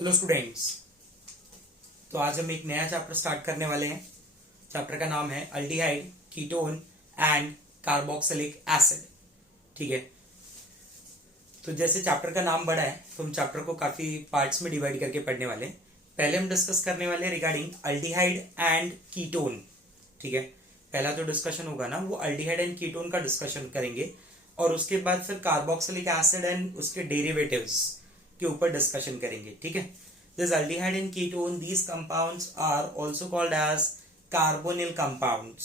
Hello students. तो आज हम एक नया चैप्टर स्टार्ट करने वाले हैं। चैप्टर का नाम है aldehyde, ketone and carboxylic acid. ठीक है, तो जैसे चैप्टर का नाम बड़ा है तो हम चैप्टर को काफी पार्ट्स में डिवाइड करके पढ़ने वाले हैं। पहले हम डिस्कस करने वाले हैं रिगार्डिंग अल्डिहाइड एंड कीटोन। ठीक है, पहला जो डिस्कशन होगा ना वो अल्डिहाइड एंड कीटोन का डिस्कशन करेंगे और उसके बाद फिर कार्बोक्सिलिक एसिड एंड उसके डेरिवेटिव्स के ऊपर डिस्कशन करेंगे। ठीक है, this aldehyde and ketone, these compounds are also called as carbonyl compounds.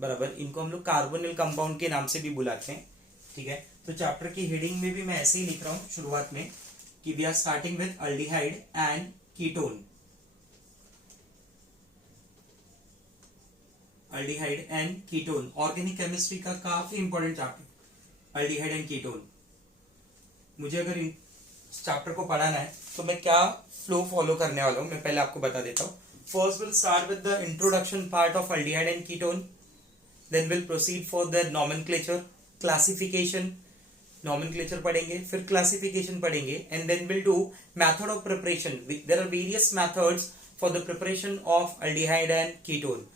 बराबर, इनको हम लोग कार्बोनिल कंपाउंड के नाम से भी बुलाते हैं। ठीक है, तो चैप्टर की हेडिंग में भी मैं ऐसे ही लिख रहा हूं शुरुआत में कि we are starting with aldehyde and ketone. Aldehyde and ketone organic chemistry का काफी important chapter aldehyde and ketone. मुझे अगर इस चैप्टर को पढ़ाना है तो मैं क्या फ्लो फॉलो करने वाला हूं मैं पहले आपको बता देता हूं। First will start with the introduction part of aldehyde and ketone, then will proceed for the nomenclature, classification, nomenclature पढ़ेंगे, फिर क्लासिफिकेशन पढ़ेंगे and then will do method of preparation. There are various methods for the preparation of aldehyde and ketone.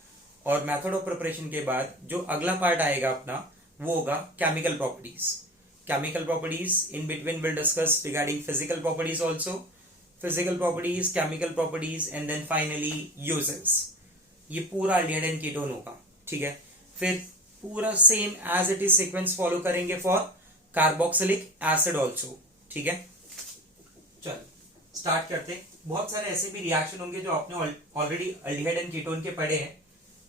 और method of preparation के बाद जो अगला part आएगा अपना वो होगा chemical properties. Chemical properties in between will discuss regarding physical properties also, physical properties, chemical properties and then finally uses. ये पूरा अल्डिहाइड एंड कीटोन होगा। ठीक है, फिर पूरा same as it is sequence follow करेंगे फॉर कार्बोक्सिलिक एसिड ऑल्सो। ठीक है, चल स्टार्ट करते हैं। बहुत सारे ऐसे भी रिएक्शन होंगे जो आपने ऑलरेडी अल्डिहाइड एंड कीटोन के पढ़े हैं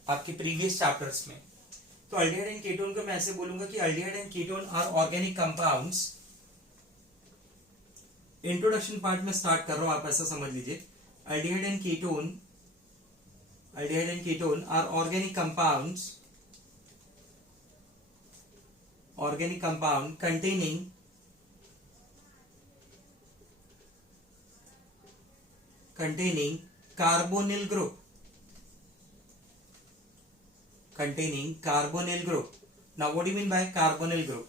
आपके प्रीवियस चैप्टर्स में। तो अल्डिहाइड एंड कीटोन को मैं ऐसे बोलूंगा कि aldehyde and ketone are organic compounds. Introduction part में स्टार्ट कर रहा हूं, आप ऐसा समझ लीजिए। Aldehyde and ketone are organic compounds, organic compound containing carbonyl group, now what do you mean by carbonyl group?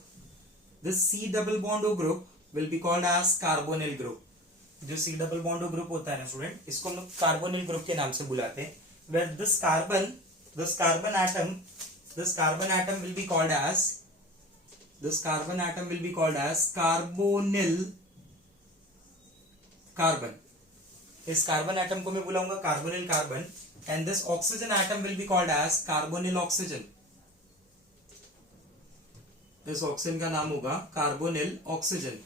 This C double bond O group will be called as carbonyl group. जो C double bond O group होता है ना student, इसको हम लोग carbonyl group के नाम से बुलाते हैं। where this carbon atom will be called as carbonyl carbon. इस कार्बन एटम को मैं बुलाऊंगा carbonyl carbon and this oxygen atom will be called as carbonyl oxygen. इस ऑक्सीजन का नाम होगा कार्बोनिल ऑक्सीजन।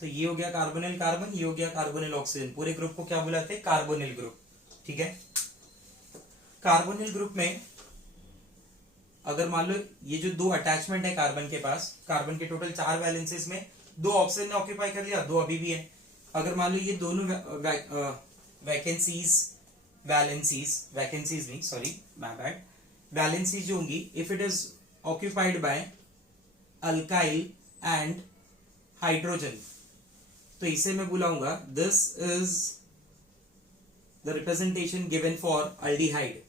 तो ये हो गया कार्बोनिल कार्बन, ये हो गया कार्बोनिल ऑक्सीजन। पूरे ग्रुप को क्या बुलाते हैं? Carbonyl group. ठीक है, कार्बोनिल ग्रुप में अगर मान लो ये जो दो अटैचमेंट है कार्बन के पास, कार्बन के टोटल 4 वैलेंसीज में 2 ऑक्सीजन ने ऑक्यूपाई कर लिया, 2 अभी भी है। अगर मान लो ये दोनों वैलेंसीज जो होंगी, if it is occupied by alkyl and hydrogen, तो इसे मैं बुलाऊंगा this is the representation given for aldehyde.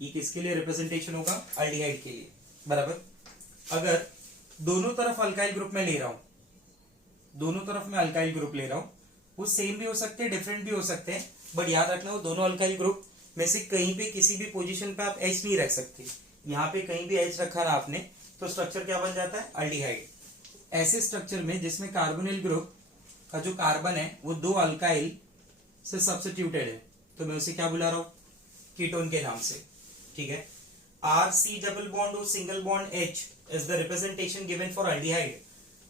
ये किसके लिए रिप्रेजेंटेशन होगा? अल्डिहाइड के लिए। बराबर, अगर दोनों तरफ अल्काइल ग्रुप में ले रहा हूं, दोनों तरफ मैं अल्काइल ग्रुप ले रहा हूं, वो सेम भी हो सकते हैं, डिफरेंट भी हो सकते हैं, बट याद रखना वो दोनों अल्काइल ग्रुप में से कहीं पे किसी भी पोजीशन पे आप एच नहीं रख सकते। यहां पे कहीं भी एच रखा ना आपने तो स्ट्रक्चर क्या बन जाता है? अल्डिहाइड। ऐसे स्ट्रक्चर में जिसमें कार्बोनिल ग्रुप का जो कार्बन है वो 2 अल्काइल से सब्स्टिट्यूटेड है, तो मैं उसे क्या बुला रहा हूं? कीटोन के नाम से। ठीक है, R C double bond O single bond H is the representation given for aldehyde.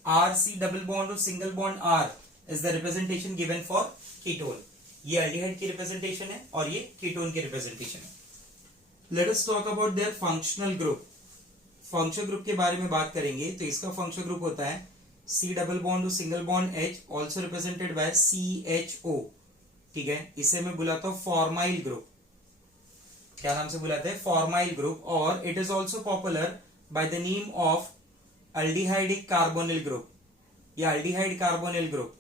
R C double bond O single bond R is the representation given for ketone. ये अल्डिहाइड की रिप्रेजेंटेशन है और ये कीटोन की representation है। Let us talk about their functional group. Functional group के बारे में बात करेंगे तो इसका फंक्शनल ग्रुप होता है C double bond O single bond H also represented by CHO। ठीक है, इसे मैं बुलाता हूं फॉर्माइल ग्रुप। क्या नाम से बुलाते हैं? Formyl group. और it is also popular by the name of aldehydic carbonyl group या aldehyde carbonyl group.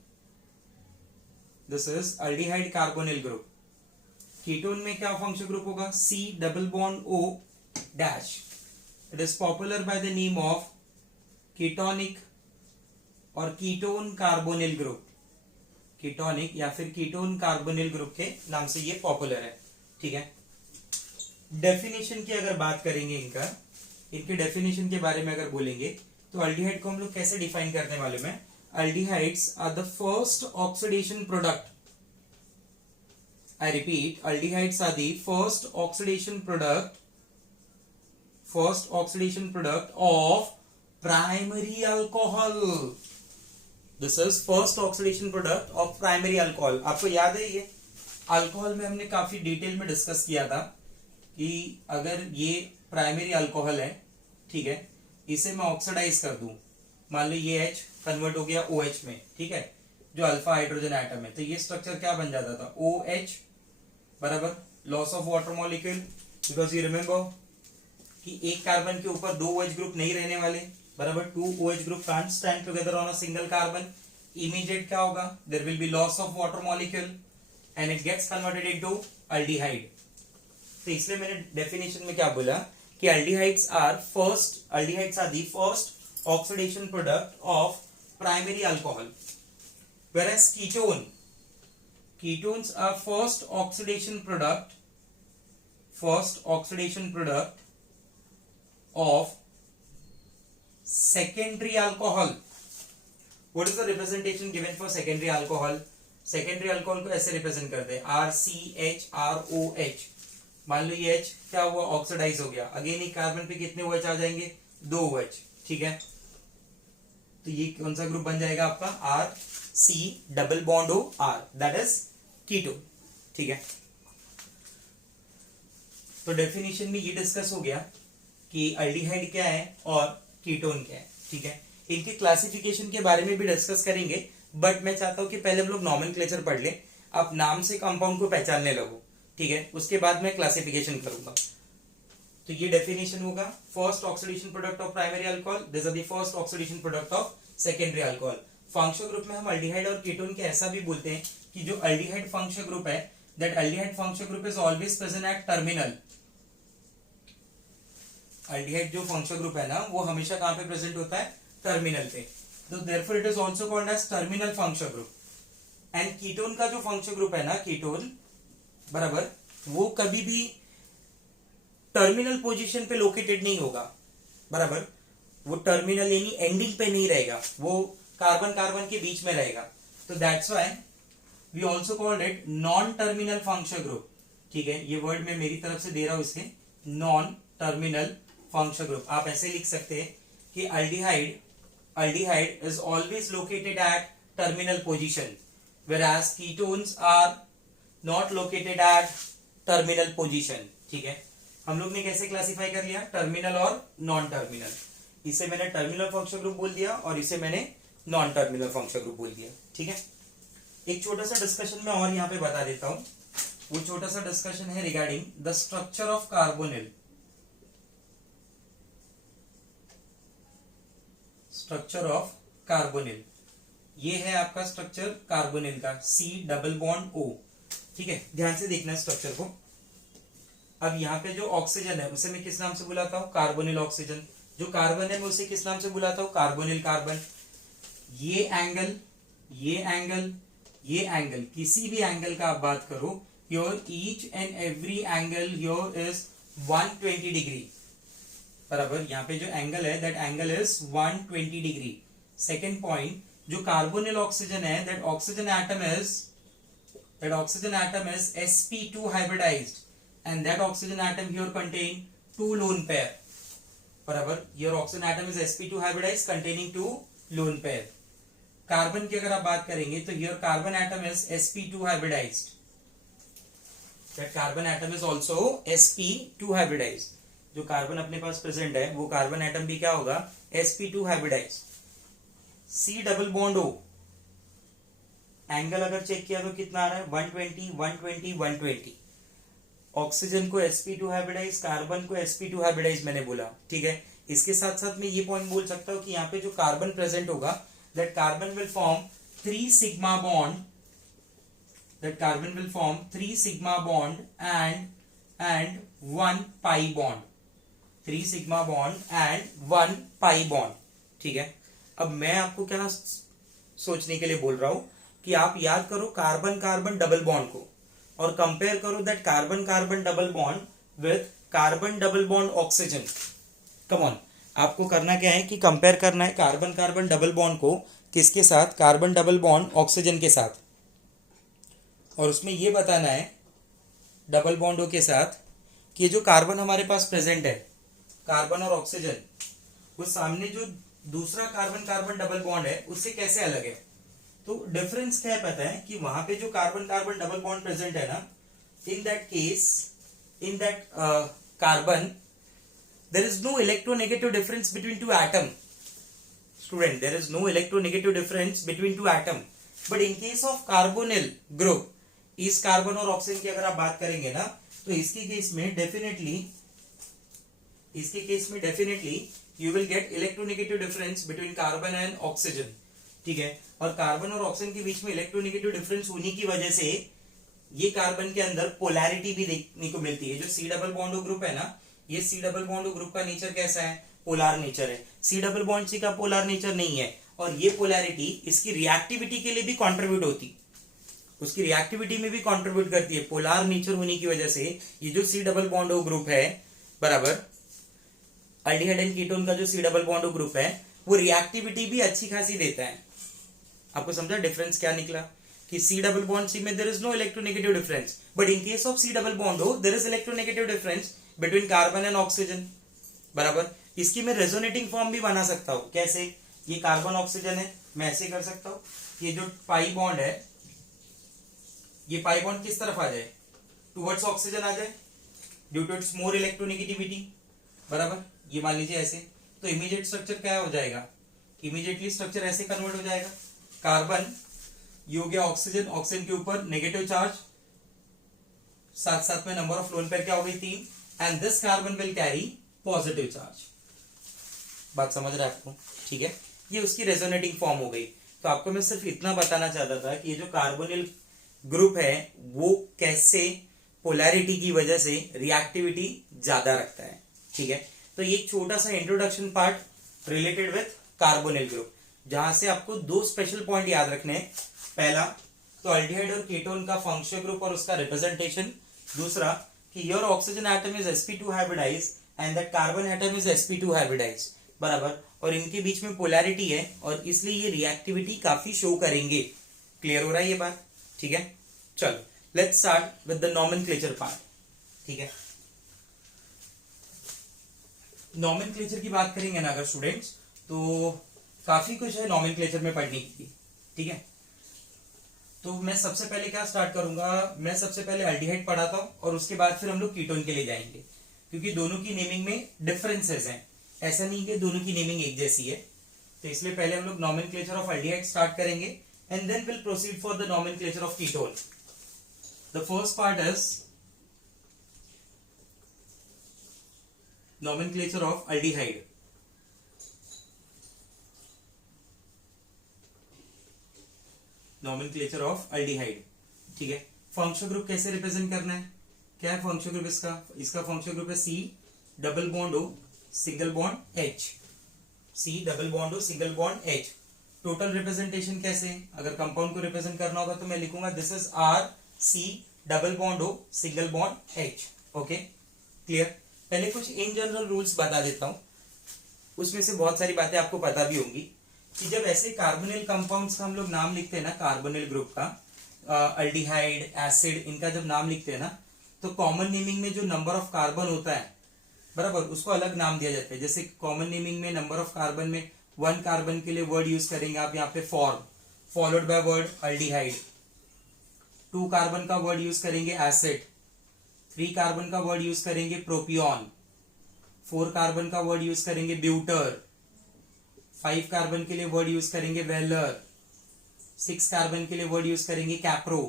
This is aldehyde carbonyl group. Ketone में क्या फंक्शनल ग्रुप होगा? C double bond O dash. It is popular by the name of ketonic और ketone carbonyl group. Ketonic या फिर ketone carbonyl group के नाम से ये पॉपुलर है। ठीक है, डेफिनेशन की अगर बात करेंगे इनके डेफिनेशन के बारे में अगर बोलेंगे तो अल्डिहाइड को हम लोग कैसे डिफाइन करने मालूम है? Aldehydes are the first oxidation product, I repeat, aldehydes are the first oxidation product of primary alcohol. This is first oxidation product of primary alcohol. आपको याद है ये अल्कोहल में हमने काफी डिटेल में डिस्कस किया था कि अगर ये प्राइमरी अल्कोहल है, ठीक है, इसे मैं ऑक्सीडाइज कर दूं, मान लो ये H कन्वर्ट हो गया OH में, ठीक है, जो अल्फा हाइड्रोजन एटम है, तो ये स्ट्रक्चर क्या बन जाता था? OH बराबर loss of water molecule, because you remember कि एक कार्बन के ऊपर दो OH ग्रुप नहीं रहने वाले, बराबर, two OH group can't stand together on a single carbon, immediate क्या होगा? There will be loss of water molecule and it gets converted into aldehyde. तो इसलिए मैंने डेफिनेशन में क्या बोला कि aldehydes are the first oxidation product of primary alcohol, whereas ketones are first oxidation product of secondary alcohol. What is the representation given for secondary alcohol? secondary alcohol को ऐसे represent करते हैं RCHROH। मान लो ये H क्या हुआ? Oxidise हो गया, अगेन एक कार्बन पे कितने OH आ जाएंगे? दो OH, ठीक है, तो ये कौन सा ग्रुप बन जाएगा आपका? RC double bond O R, that is ketone. ठीक है, तो डेफिनेशन में ये डिस्कस हो गया कि अल्डिहाइड क्या है और कीटोन क्या है। ठीक है, इनके क्लासिफिकेशन के बारे में भी डिस्कस करेंगे, बट मैं चाहता हूं कि पहले हम लोग नॉमेनक्लेचर पढ़ ले, आप नाम से कंपाउंड को पहचानने लगो, ठीक है, उसके बाद मैं क्लासिफिकेशन करूंगा। तो ये डेफिनेशन होगा, first oxidation product of primary alcohol, this are the first oxidation product of secondary alcohol. Functional group में हम अल्डिहाइड और कीटोन के ऐसा भी बोलते हैं कि जो अल्डिहाइड फंक्शनल ग्रुप है, that aldehyde functional group is always present at terminal. Aldehyde जो फंक्शनल ग्रुप है ना, वो हमेशा कहां पे प्रेजेंट होता है? टर्मिनल पे, तो therefore it is also called as terminal functional group. And ketone का जो फंक्शनल ग्रुप है ना, कीटोन बराबर, वो कभी भी टर्मिनल पोजीशन पे लोकेटेड नहीं होगा, बराबर, वो टर्मिनल यानी एंडिंग पे नहीं रहेगा, वो कार्बन कार्बन के बीच में रहेगा, तो that's why we also called it non terminal functional group. ठीक है, ये वर्ड मैं मेरी तरफ से दे रहा हूं इसके, नॉन टर्मिनल फंक्शनल ग्रुप। आप ऐसे लिख सकते हैं कि aldehyde is always located at terminal position, whereas ketones are not located at terminal position। ठीक है, हम लोग ने कैसे क्लासिफाई कर लिया? टर्मिनल और नॉन टर्मिनल। इसे मैंने टर्मिनल फंक्शनल ग्रुप बोल दिया और इसे मैंने नॉन टर्मिनल फंक्शनल ग्रुप बोल दिया। ठीक है, एक छोटा सा डिस्कशन में और यहाँ पे बता देता हूं, वो छोटा सा डिस्कशन है regarding the structure of carbonyl. Structure of carbonyl, ये है आपका स्ट्रक्चर कार्बोनिल का, C डबल बॉन्ड O। ठीक है, ध्यान से देखना स्ट्रक्चर को। अब यहाँ पे जो ऑक्सीजन है उसे मैं किस नाम से बुलाता हूँ? Carbonyl oxygen. जो कार्बन है मैं उसे किस नाम से बुलाता हूँ? Carbonyl carbon. ये एंगल, ये एंगल, ये एंगल, किसी भी एंगल का आप बात करो, your each and every angle your is 120 degree, बराबर। यहाँ पे जो एंगल है that angle is 120 degree. Second point, जो कार्बोनिल ऑक्सीजन है, that oxygen atom is sp2 hybridized and that oxygen atom here contain two lone pair, बराबर। your oxygen atom is sp2 hybridized containing two lone pair। Carbon की अगर आप बात करेंगे तो here carbon atom is sp2 hybridized, that carbon atom is also sp2 hybridized। जो carbon अपने पास present है वो कार्बन एटम भी क्या होगा? sp2 hybridized। C double bond O, angle अगर चेक किया तो कितना आ रहा है? 120, 120, 120। ऑक्सीजन को sp2 हाइब्रिडाइज, कार्बन को sp2 हाइब्रिडाइज मैंने बोला। ठीक है, इसके साथ साथ मैं ये पॉइंट बोल सकता हूं कि यहाँ पे जो कार्बन प्रेजेंट होगा, that carbon will form 3 sigma bond, that carbon will form 3 sigma bond and 1 pi bond, 3 sigma bond and 1 pi bond. ठीक है, अब मैं आपको क्या सोचने के लिए बोल रहा हूं कि आप याद करो कार्बन कार्बन डबल बॉन्ड को और कंपेयर करो that carbon carbon double bond with carbon double bond oxygen. Come on, आपको करना क्या है कि कंपेयर करना है कार्बन कार्बन डबल बॉन्ड को किसके साथ, कार्बन डबल बॉन्ड ऑक्सीजन के साथ, और उसमें ये बताना है डबल बॉन्डों के साथ कि जो कार्बन हमारे पास प्रेजेंट है, कार्बन और ऑक्सीजन, वो सामने जो दूसरा कार्बन कार्बन डबल बॉन्ड है उससे कैसे अलग है। तो डिफरेंस क्या है पता है कि वहां पे जो carbon carbon double bond present है ना, in that case, in that carbon there is no electronegative difference between two atom. Student, there is no electronegative difference between two atom. But in case of carbonyl group, इस carbon और oxygen की अगर आप बात करेंगे ना, तो इसके केस में definitely you will get electronegative difference between carbon and oxygen. ठीक है, और कार्बन और ऑक्सीजन के बीच में इलेक्ट्रोनेगेटिव डिफरेंस होने की वजह से ये कार्बन के अंदर पोलैरिटी भी देखने को मिलती है। जो सी डबल बॉन्ड ग्रुप है ना, ये सी डबल बॉन्ड ग्रुप का नेचर कैसा है, पोलर नेचर है। सी डबल बॉन्ड सी का पोलर नेचर नहीं है, और ये पोलैरिटी इसकी रिएक्टिविटी के लिए भी कंट्रीब्यूट होती, उसकी रिएक्टिविटी में भी कंट्रीब्यूट करती है। पोलर नेचर होने की वजह से ये जो सी डबल बॉन्ड ग्रुप है, बराबर, अल्डिहाइड एंड कीटोन का जो सी डबल बॉन्ड ग्रुप है, वो रिएक्टिविटी भी अच्छी खासी देता है। आपको समझा डिफरेंस क्या निकला कि सी डबल बॉन्ड सी में there is no electronegative difference, but in case of C double bond O there is electronegative difference between carbon and oxygen. बराबर, इसकी मैं रेजोनेटिंग फॉर्म भी बना सकता हूं। कैसे, ये कार्बन ऑक्सीजन है, मैं ऐसे कर सकता हूं, ये जो पाई बॉन्ड है, ये पाई बॉन्ड किस तरफ आ जाए, टुवर्ड्स ऑक्सीजन आ जाए due to its more electronegativity. बराबर, ये मान लीजिए ऐसे, तो इमीडिएट स्ट्रक्चर क्या हो जाएगा, इमीडिएटली स्ट्रक्चर ऐसे कन्वर्ट हो जाएगा। कार्बन ये हो गया ऑक्सीजन, ऑक्सीजन के ऊपर नेगेटिव चार्ज, साथ साथ में नंबर ऑफ लोन पेयर क्या हो गई 3, and this carbon will carry positive charge. बात समझ रहे हैं आपको, ठीक है, ये उसकी रेजोनेटिंग फॉर्म हो गई। तो आपको मैं सिर्फ इतना बताना चाहता था कि ये जो कार्बोनिल ग्रुप है वो कैसे पोलैरिटी की वजह से रिएक्टिविटी ज्यादा रखता है। ठीक है, तो ये एक छोटा सा introduction part related with carbonyl group, जहां से आपको दो स्पेशल पॉइंट याद रखने हैं। पहला तो अल्डिहाइड और कीटोन का फंक्शनल ग्रुप और उसका रिप्रेजेंटेशन, दूसरा कि your oxygen atom is sp2 hybridised and that carbon atom is sp2 hybridised. बराबर, और इनके बीच में पोलैरिटी है और इसलिए ये रिएक्टिविटी काफी शो करेंगे। क्लियर हो रहा है ये बात, ठीक है। चलो let's start with the nomenclature part. ठीक है, नॉमेनक्लेचर की बात करेंगे ना अगर स्टूडेंट्स, तो काफी कुछ है नॉमेनक्लेचर में पढ़ने की। ठीक है, तो मैं सबसे पहले क्या स्टार्ट करूंगा, मैं सबसे पहले अल्डिहाइड पढ़ाता हूं और उसके बाद फिर हम लोग कीटोन के लिए जाएंगे, क्योंकि दोनों की नेमिंग में डिफरेंसेस हैं। ऐसा नहीं कि दोनों की नेमिंग एक जैसी है, तो इसलिए पहले हम लोग नॉमेनक्लेचर ऑफ अल्डिहाइड स्टार्ट करेंगे and then will proceed for the nomenclature of ketone. The first part is nomenclature of aldehyde. Nomenclature of aldehyde, ठीक है। फंक्शनल ग्रुप कैसे रिप्रेजेंट करना है, क्या है फंक्शनल ग्रुप इसका फंक्शनल ग्रुप है C double bond O single bond H, C double bond O single bond H। Total representation कैसे, अगर कंपाउंड को रिप्रेजेंट करना होगा तो मैं लिखूंगा this is R C double bond O single bond H। Okay, clear. पहले कुछ इन जनरल रूल्स बता देता हूं, उसमें से बहुत सारी बातें आपको पता भी होंगी कि जब ऐसे कार्बोनिल कंपाउंड्स का हम लोग नाम लिखते हैं ना, कार्बोनिल ग्रुप का, अल्डिहाइड, एसिड, इनका जब नाम लिखते हैं ना, तो कॉमन नेमिंग में जो नंबर ऑफ कार्बन होता है, बराबर, उसको अलग नाम दिया जाता है। जैसे कॉमन नेमिंग में नंबर ऑफ कार्बन में 1 कार्बन के लिए वर्ड यूज करेंगे आप यहाँ पे form, followed by word aldehyde. 2 carbon का वर्ड यूज करेंगे एसिड, 3 कार्बन का वर्ड यूज करेंगे प्रोपियन, 4 कार्बन का वर्ड यूज करेंगे ब्यूटर, 5 कार्बन के लिए वर्ड यूज करेंगे वेलर, 6 कार्बन के लिए वर्ड यूज करेंगे कैप्रो।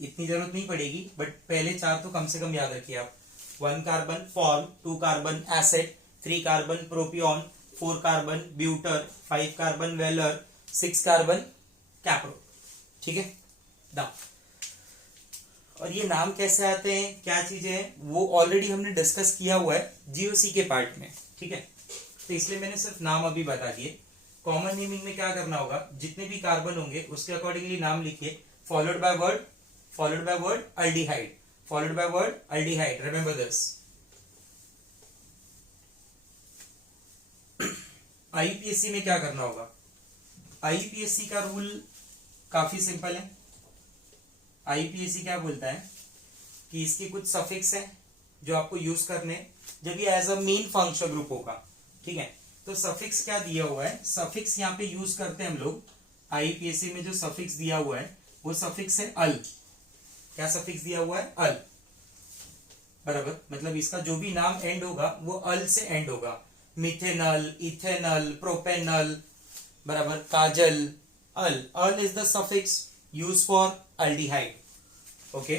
इतनी जरूरत नहीं पड़ेगी, बट पहले 4 तो कम से कम याद रखिए आप। 1 carbon form, 2 carbon acid, 3 carbon propion, 4 carbon butyr, 5 carbon valer, 6 carbon capro. ठीक है ना, और ये नाम कैसे आते हैं, क्या चीजें हैं, वो ऑलरेडी हमने डिस्कस किया हुआ है जीओसी के पार्ट में। ठीक है, तो इसलिए मैंने सिर्फ नाम अभी बता दिए। कॉमन नेमिंग में क्या करना होगा, जितने भी कार्बन होंगे उसके अकॉर्डिंगली नाम लिखिए, followed by word aldehyde, followed by word aldehyde, remember this. IPSC में क्या करना होगा, आईपीएससी का रूल काफी सिंपल है। आईपीएससी क्या बोलता है कि इसके कुछ सफिक्स हैं जो आपको यूज करने जब ये as a main function group होगा, ठीक है। तो सफिक्स क्या दिया हुआ है, सफिक्स यहाँ पे यूज करते हैं हम लोग। आईपीएससी में जो सफिक्स दिया हुआ है वो सफिक्स है अल। क्या सफिक्स दिया हुआ है, अल, बराबर। मतलब इसका जो भी नाम एंड होगा वो अल से एंड होगा। मिथेनल, इथेनल, प्रोपेनल, बराबर, काजल, al is the suffix use for aldehyde. Okay,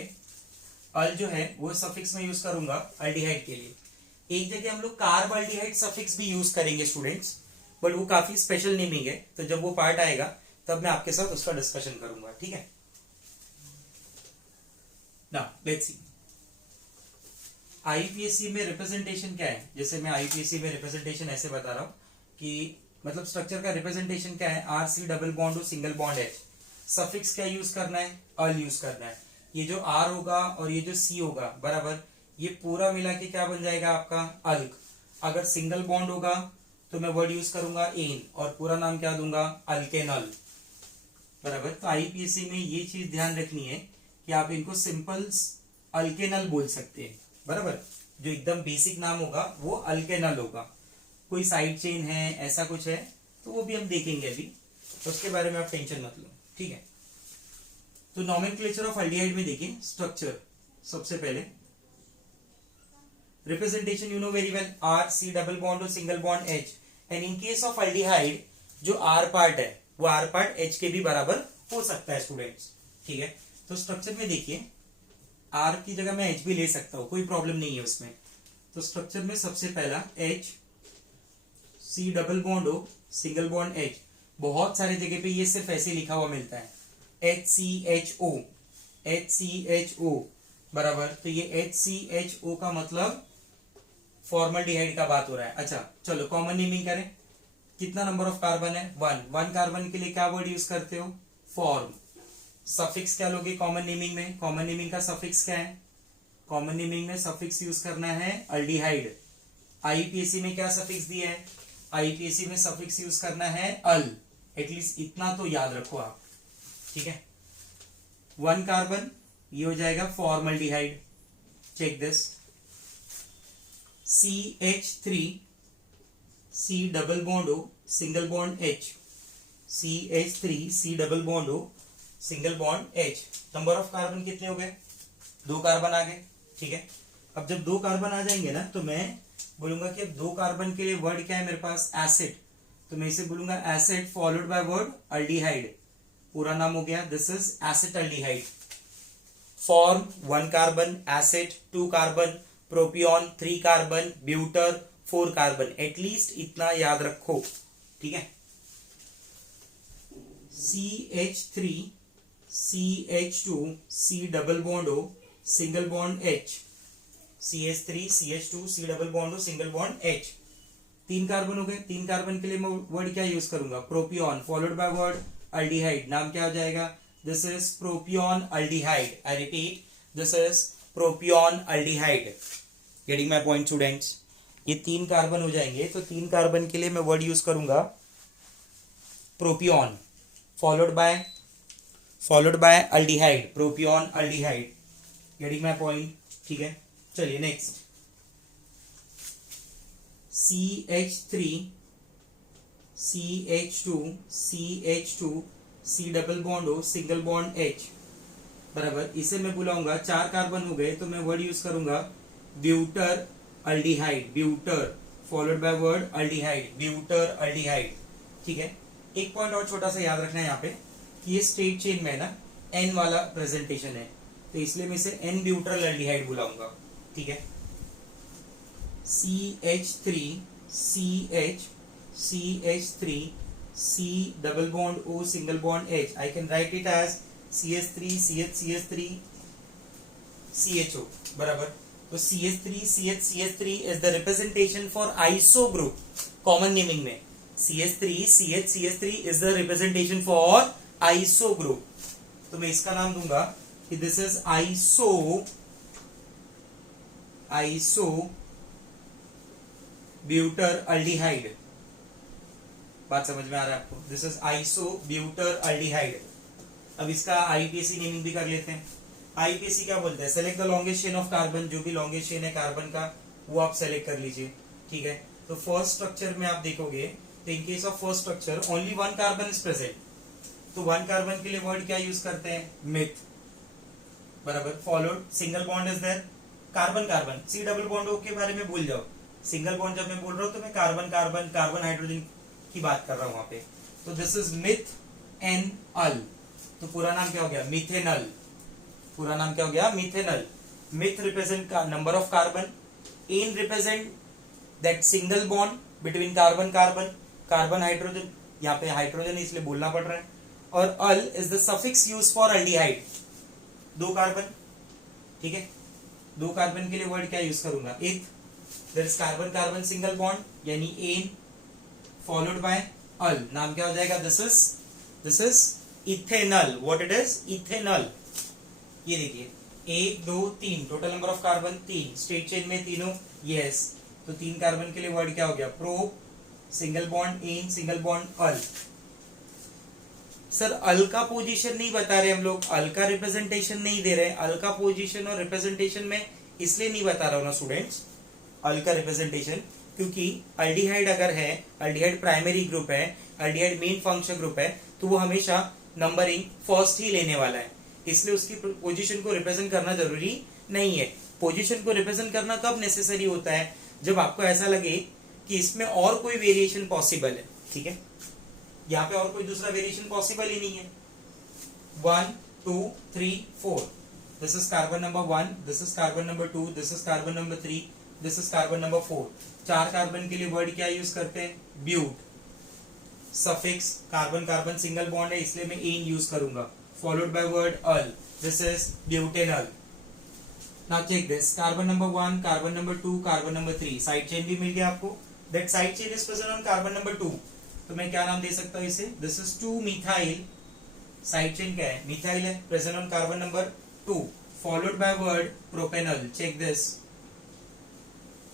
al जो है वो सफिक्स में यूज करूंगा अल्डिहाइड के लिए। एक जगह हम लोग कार्ब अल्डिहाइड सफिक्स भी यूज करेंगे स्टूडेंट्स, बट वो काफी स्पेशल नेमिंग है, तो जब वो पार्ट आएगा तब मैं आपके साथ उसका डिस्कशन करूंगा, ठीक है। नाउ लेट्स सी आईपीएससी में रिप्रेजेंटेशन क्या है। जैसे मैं आईपीएससी में रिप्रेजेंटेशन ऐसे बता रहा हूं कि मतलब स्ट्रक्चर का रिप्रेजेंटेशन क्या है, R C double bond O single bond H. Suffix क्या यूज करना है, अल यूज करना है। ये जो आर होगा और ये जो सी होगा, बराबर, ये पूरा मिला के क्या बन जाएगा आपका, अल्क। अगर सिंगल बॉन्ड होगा तो मैं वर्ड यूज करूंगा एन, और पूरा नाम क्या दूंगा, अल्केनल, बराबर। तो आईपीएससी में ये चीज ध्यान रखनी है कि आप इनको सिंपल अल्केनल बोल सकते हैं, बराबर। जो एकदम बेसिक नाम होगा वो अल्केनल होगा। कोई साइड चेन है, ऐसा कुछ है तो वो भी हम देखेंगे अभी, तो उसके बारे में आप टेंशन मत लो, ठीक है। तो नॉमेनक्लेचर ऑफ अल्डिहाइड में देखिए स्ट्रक्चर। सबसे पहले representation you know very well, R C double bond और single bond H. And in case of aldehyde जो आर पार्ट है वो आर पार्ट एच के भी बराबर हो सकता है स्टूडेंट्स, ठीक है। तो स्ट्रक्चर में देखिए आर की जगह मैं एच भी ले सकता हूं, कोई प्रॉब्लम नहीं है उसमें। तो स्ट्रक्चर में सबसे पहला H C double bond O single bond H. बहुत सारे जगह पे ये सिर्फ ऐसे लिखा हुआ मिलता है, HCHO, HCHO, बराबर। तो ये HCHO का मतलब फॉर्मल्डिहाइड का बात हो रहा है। अच्छा चलो कॉमन नेमिंग करें। कितना नंबर ऑफ कार्बन है, 1 कार्बन के लिए क्या वर्ड यूज करते हो, फॉर्म। सफिक्स क्या लोगे कॉमन नेमिंग में, कॉमन नेमिंग का सफिक्स क्या है, कॉमन नेमिंग में सफिक्स यूज करना है अल्डिहाइड। आईपीएससी में क्या सफिक्स दिया है, आईपीएससी में सफिक्स यूज करना है अल। एटलीस्ट इतना तो याद रखो आप, ठीक है। 1 कार्बन ये हो जाएगा formaldehyde, check this. CH3 C double bond O single bond H, CH3 C double bond O single bond H। Number of carbon कितने हो गए, 2 कार्बन आ गए, ठीक है। अब जब 2 कार्बन आ जाएंगे ना तो मैं बोलूंगा कि अब 2 कार्बन के लिए वर्ड क्या है मेरे पास, एसिड। तो मैं इसे बोलूंगा acid followed by word aldehyde. पूरा नाम हो गया, this is acetaldehyde. Form 1 carbon acid, 2 carbon propion, 3 carbon butyr, 4 carbon. At least इतना याद रखो, ठीक है। CH3 CH2 C double bond O single bond H, CH3 CH2 C double bond O single bond H। 3 carbon हो गए, 3 carbon के लिए मैं वर्ड क्या यूज करूंगा, propion followed by word aldehyde. नाम क्या हो जाएगा, this is propion aldehyde. I repeat, this is propion aldehyde. Getting my point students. ये 3 कार्बन हो जाएंगे तो 3 कार्बन के लिए मैं वर्ड यूज करूंगा propion followed by aldehyde, propion aldehyde. Getting my point, ठीक है। चलिए next, CH3 CH2 C double bond O single bond H, बराबर। इसे मैं बुलाऊंगा, 4 कार्बन हो गए तो मैं वर्ड यूज करूंगा butyr aldehyde, butyr followed by word aldehyde, butyr aldehyde, ठीक है। एक पॉइंट और छोटा सा याद रखना है यहाँ पे कि ये स्ट्रेट चेन में ना N वाला प्रेजेंटेशन है, तो इसलिए मैं इसे N ब्यूटरल अल्डिहाइड बुलाऊंगा, ठीक है। CH3 C double bond O single bond H। I can write it as CH3 CH CHO, बराबर। तो CH3 CH3 is the representation for iso group common naming में। CH3 is the representation for iso group. तो मैं इसका नाम दूंगा कि this is iso butyr aldehyde. बात समझ में आ रहा है आपको? This is iso butyr aldehyde. अब इसका आईपीएसी नेमिंग भी कर लेते हैं. आईपीएसी क्या बोलते हैं? Select the longest chain of carbon. जो भी लॉन्गेस्ट चेन है कार्बन का वो आप सेलेक्ट कर लीजिए. ठीक है. तो फर्स्ट स्ट्रक्चर में आप देखोगे तो in case of first structure only one carbon is present. तो वन कार्बन के लिए वर्ड क्या यूज करते हैं? मिथ. बराबर. Followed single bond is there. Carbon carbon C double bond के बारे में भूल जाओ. सिंगल बॉन्ड जब मैं बोल रहा हूं तो मैं कार्बन कार्बन कार्बन हाइड्रोजन की बात कर रहा हूं वहां पे. तो दिस इज मिथ एन अल. तो पूरा नाम क्या हो गया? मिथेनल. पूरा नाम क्या हो गया? Methanal. Meth represent number of carbon. An represent that single bond between carbon carbon carbon hydrogen. यहाँ पे हाइड्रोजन इसलिए बोलना पड़ रहा है. और al is the suffix use for aldehyde. दो कार्बन. ठीक है. दो कार्बन के लिए वर्ड क्या यूज करूंगा? Eth. There is carbon carbon single bond यानी एन फॉलोड बाय अल. नाम क्या हो जाएगा? This is ethanal. What it is? Ethanal. ये देखिए 1 2 3 total number of carbon 3. Straight chain में तीनों. यस. तो 3 कार्बन के लिए वर्ड क्या हो गया? Pro single bond en single bond al. Sir al का पोजीशन नहीं बता रहे हम लोग. अल का रिप्रेजेंटेशन नहीं दे रहे. अल का पोजीशन और रिप्रेजेंटेशन में इसलिए नहीं बता रहा हूं ना स्टूडेंट्स अल का रिप्रेजेंटेशन, क्योंकि अल्डिहाइड अगर है, अल्डिहाइड प्राइमरी ग्रुप है, अल्डिहाइड मेन फंक्शन ग्रुप है, तो वो हमेशा नंबरिंग फर्स्ट ही लेने वाला है. इसलिए उसकी पोजीशन को रिप्रेजेंट करना जरूरी नहीं है. पोजीशन को रिप्रेजेंट करना कब नेसेसरी होता है? जब आपको ऐसा लगे कि इसमें और कोई वेरिएशन पॉसिबल है. ठीक है. यहाँ पे और कोई दूसरा वेरिएशन पॉसिबल ही नहीं है. 1 2 3 4. This is carbon number 1, this is carbon number 2, this is carbon number 3, this is carbon number 4. 4 carbon के लिए वर्ड क्या यूज करते हैं? But. Suffix carbon carbon single bond है इसलिए मैं एन यूज करूंगा. Followed by word al. This is butanal. Now check this. Carbon number 1, carbon number 2, carbon number 3. Side chain भी मिल गया आपको. That side chain is present on carbon number 2. तो मैं क्या नाम दे सकता हूं इसे? This is 2 methyl. Side chain क्या है? मिथाइल है. Present on carbon number 2. Followed by word propanal. Check this.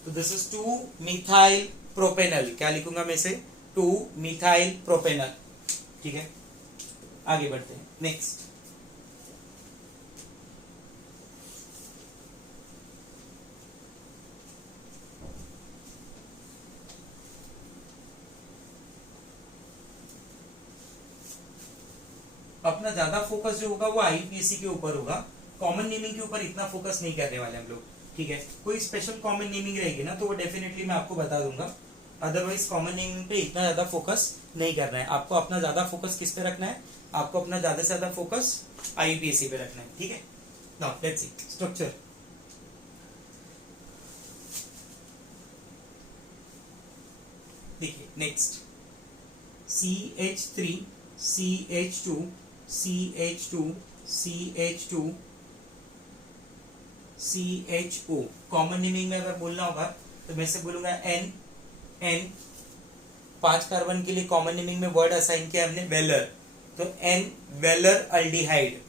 तो दिस इज 2 मिथाइल प्रोपेनल. क्या लिखूंगा मैं इसे? 2 मिथाइल प्रोपेनल. ठीक है. आगे बढ़ते हैं. नेक्स्ट. अपना ज्यादा फोकस जो होगा वो आईपीएसी के ऊपर होगा. कॉमन नेमिंग के ऊपर इतना फोकस नहीं करने वाले हम लोग. ठीक है. कोई स्पेशल कॉमन नेमिंग रहेगी ना तो वो डेफिनेटली मैं आपको बता दूंगा. अदरवाइज कॉमन नेमिंग पे इतना ज्यादा फोकस नहीं करना है. आपको अपना ज्यादा फोकस किस पे रखना है? आपको अपना ज्यादा से ज्यादा फोकस आईपीएसी पे रखना है. ठीक है. Now let's see structure. देखिए next. CH3 CH2 CH2 CH2 CHO. Common naming में अगर बोलना होगा तो मैं से बोलूंगा N. 5 कार्बन के लिए कॉमन नेमिंग में वर्ड असाइन किया हमने वेलर. तो N वेलर अल्डिहाइड.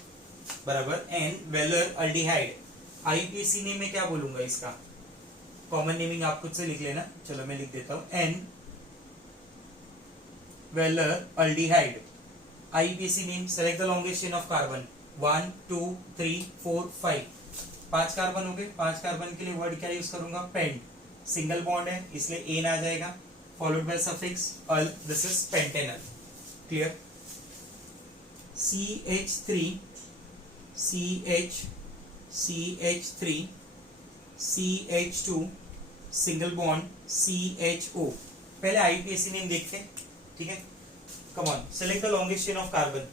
बराबर. N valer aldehyde. IUPAC name में क्या बोलूंगा इसका? कॉमन नेमिंग आप खुद से लिख लेना. चलो मैं लिख देता हूं. N valer aldehyde. IUPAC name. Select the longest chain of carbon. 1 2 3 4 5. 5 carbon हो गए. 5 कार्बन के लिए वर्ड क्या यूज करूंगा? पेंट. सिंगल बॉन्ड है इसलिए एन आ जाएगा. Followed by suffix al. This is pentanal. Clear. CH3 CH3 CH2 single bond CHO. पहले आईपीएसी नेम देखते हैं. ठीक है. Come on. Select the longest chain of carbon.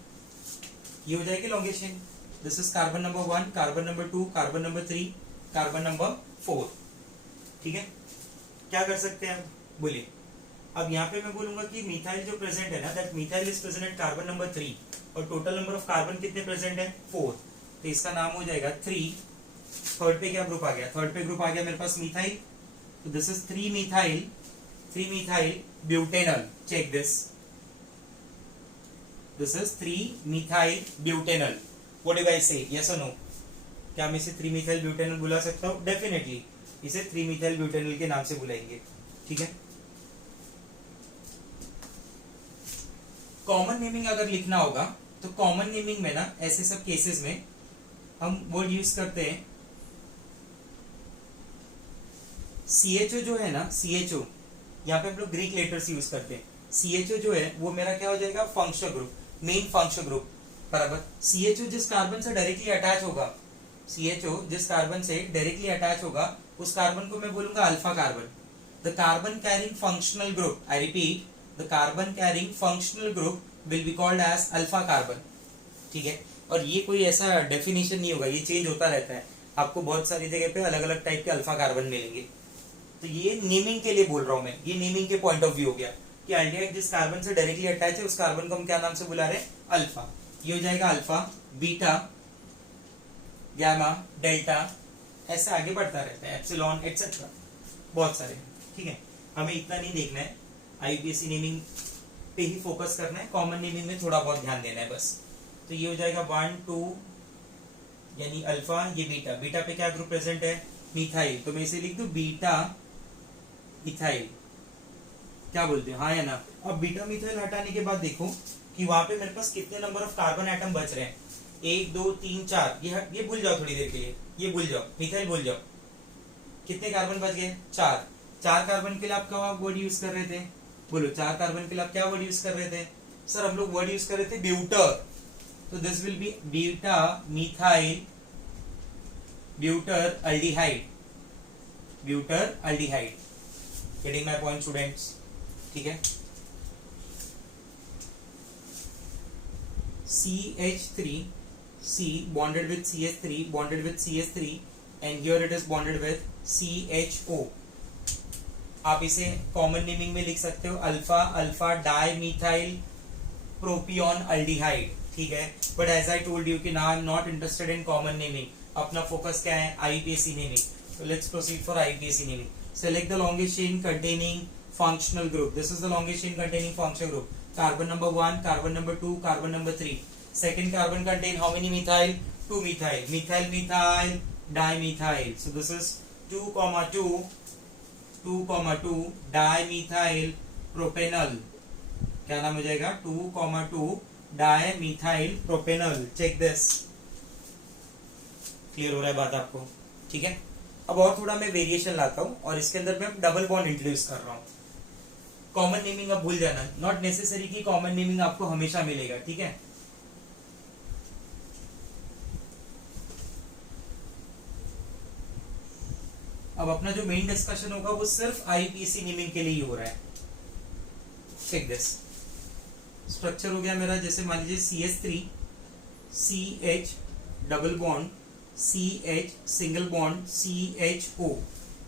ये हो जाएगी longest chain. This is carbon number 1, carbon number 2, carbon number 3, carbon number 4. ठीक है. क्या कर सकते हैं? बोलिए. अब यहाँ पे मैं बोलूंगा कि मिथाइल जो प्रेजेंट है ना, that methyl is present at carbon number 3 और टोटल नंबर ऑफ कार्बन कितने प्रेजेंट है? 4. तो इसका नाम हो जाएगा 3. थर्ड पे क्या ग्रुप आ गया? थर्ड पे ग्रुप आ गया मेरे पास मिथाइल. तो this is 3 methyl 3-methyl butanol. Check this. This is 3-methyl butanol. What do you guys say? Yes or no? क्या मैं इसे 3-methyl butanol बुला सकता हूँ? Definitely. इसे 3-methyl butanol के नाम से बुलाएंगे. ठीक है. कॉमन नेमिंग अगर लिखना होगा तो कॉमन नेमिंग में ना ऐसे सब केसेस में हम वर्ड यूज करते हैं. CHO जो है ना, CHO यहाँ पे हम लोग ग्रीक लेटर्स यूज करते हैं. CHO जो है वो मेरा क्या हो जाएगा? Functional group, main functional group. बराबर. CHO जिस कार्बन से डायरेक्टली अटैच होगा, CHO जिस कार्बन से डायरेक्टली अटैच होगा उस कार्बन को मैं बोलूंगा alpha carbon. The carbon carrying functional group, I repeat, the carbon carrying functional group will be called as alpha carbon. ठीक है. और ये कोई ऐसा डेफिनेशन नहीं होगा, ये चेंज होता रहता है. आपको बहुत सारी जगह पे अलग अलग टाइप के अल्फा कार्बन मिलेंगे. तो ये नेमिंग के लिए बोल रहा हूं मैं, ये नेमिंग के पॉइंट ऑफ व्यू हो गया कि अल्डिहाइड जिस कार्बन से डायरेक्टली अटैच है उस कार्बन को हम क्या नाम से बुला रहे हैं? अल्फा. ये हो जाएगा अल्फा, बीटा, गामा, डेल्टा, ऐसे आगे बढ़ता रहता है, एप्सिलॉन एटसेट्रा, बहुत सारे. ठीक है. हमें इतना नहीं देखना है, आईयूपीएसी नेमिंग पे ही फोकस करना है. कॉमन नेमिंग में थोड़ा बहुत ध्यान देना है बस. तो ये हो जाएगा 1 2 यानी अल्फा, ये बीटा. बीटा पे क्या ग्रुप प्रेजेंट है? मिथाइल. तो मैं इसे लिख दूं बीटा मिथाइल. क्या बोलते हैं? हाँ या ना? अब बीटा मिथाइल हटाने के बाद देखो कि वहां पे मेरे पास कितने नंबर ऑफ कार्बन एटम बच रहे हैं. 1 2 3 4. ये भूल जाओ थोड़ी देर के लिए, ये भूल जाओ, मिथाइल भूल जाओ. कितने कार्बन बच गए? 4. 4 कार्बन के लिए आप क्या वर्ड यूज कर रहे थे? बोलो. 4 कार्बन के लिए आप क्या वर्ड यूज कर रहे थे? सर हम लोग वर्ड यूज कर रहे थे ब्यूटर. तो this will be beta methyl butyr aldehyde. Butyr aldehyde. Getting my point students? ठीक है. CH3, C bonded with CH3, bonded with CH3, and here it is bonded with CHO. आप इसे common naming में लिख सकते हो alpha alpha di methyl propion aldehyde. ठीक है. But as I told you कि now I am not interested in common naming. अपना फोकस क्या है? IUPAC naming. So let's proceed for IUPAC naming. Select the longest chain containing functional group. This is the longest chain containing functional group. Carbon number 1, carbon number 2, carbon number 3. Second carbon contain how many methyl? 2 methyl. Methyl, methyl, dimethyl. So this is 2,2, 2,2 dimethyl propanol. क्या नाम हो जाएगा? 2,2 dimethyl propanol. Check this. Clear हो रहा है बात आपको? ठीक है. अब और थोड़ा मैं वेरिएशन लाता हूं और इसके अंदर मैं डबल बॉन्ड इंट्रोड्यूस कर रहा हूं. कॉमन नेमिंग अब भूल जाना. नॉट नेसेसरी कि कॉमन नेमिंग आपको हमेशा मिलेगा. ठीक है. अब अपना जो मेन डिस्कशन होगा वो सिर्फ आईयूपीएसी नेमिंग के लिए ही हो रहा है. Check this. स्ट्रक्चर हो गया मेरा, जैसे मान लीजिए CH3 CH double bond CH single bond CHO.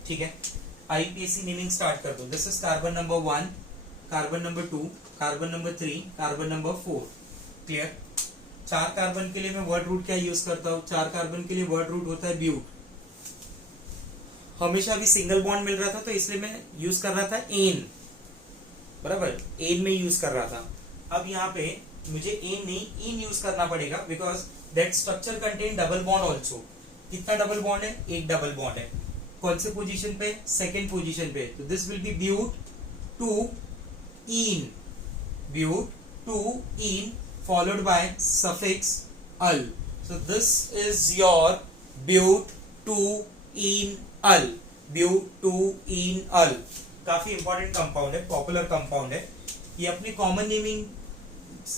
ठीक है. आईयूपीएसी नेमिंग स्टार्ट कर दो. This is carbon number 1, carbon number 2, carbon number 3, carbon number 4. Clear. 4 carbon के लिए मैं वर्ड रूट क्या यूज करता हूं? 4 कार्बन के लिए वर्ड रूट होता है ब्यूट. हमेशा भी सिंगल बॉन्ड मिल रहा था तो इसलिए मैं यूज कर रहा था एन. बराबर. एन में यूज कर रहा था. अब यहाँ पे मुझे एन नहीं इन यूज करना पड़ेगा because that structure contain double bond also. कितना डबल बॉन्ड है? एक डबल बॉन्ड है. कौन से पोजीशन पे? सेकेंड पोजीशन पे. तो this will be but two en. But two en followed by suffix al. So this is your but two en al. But two en al. काफी important compound है, popular compound है. ये अपने common naming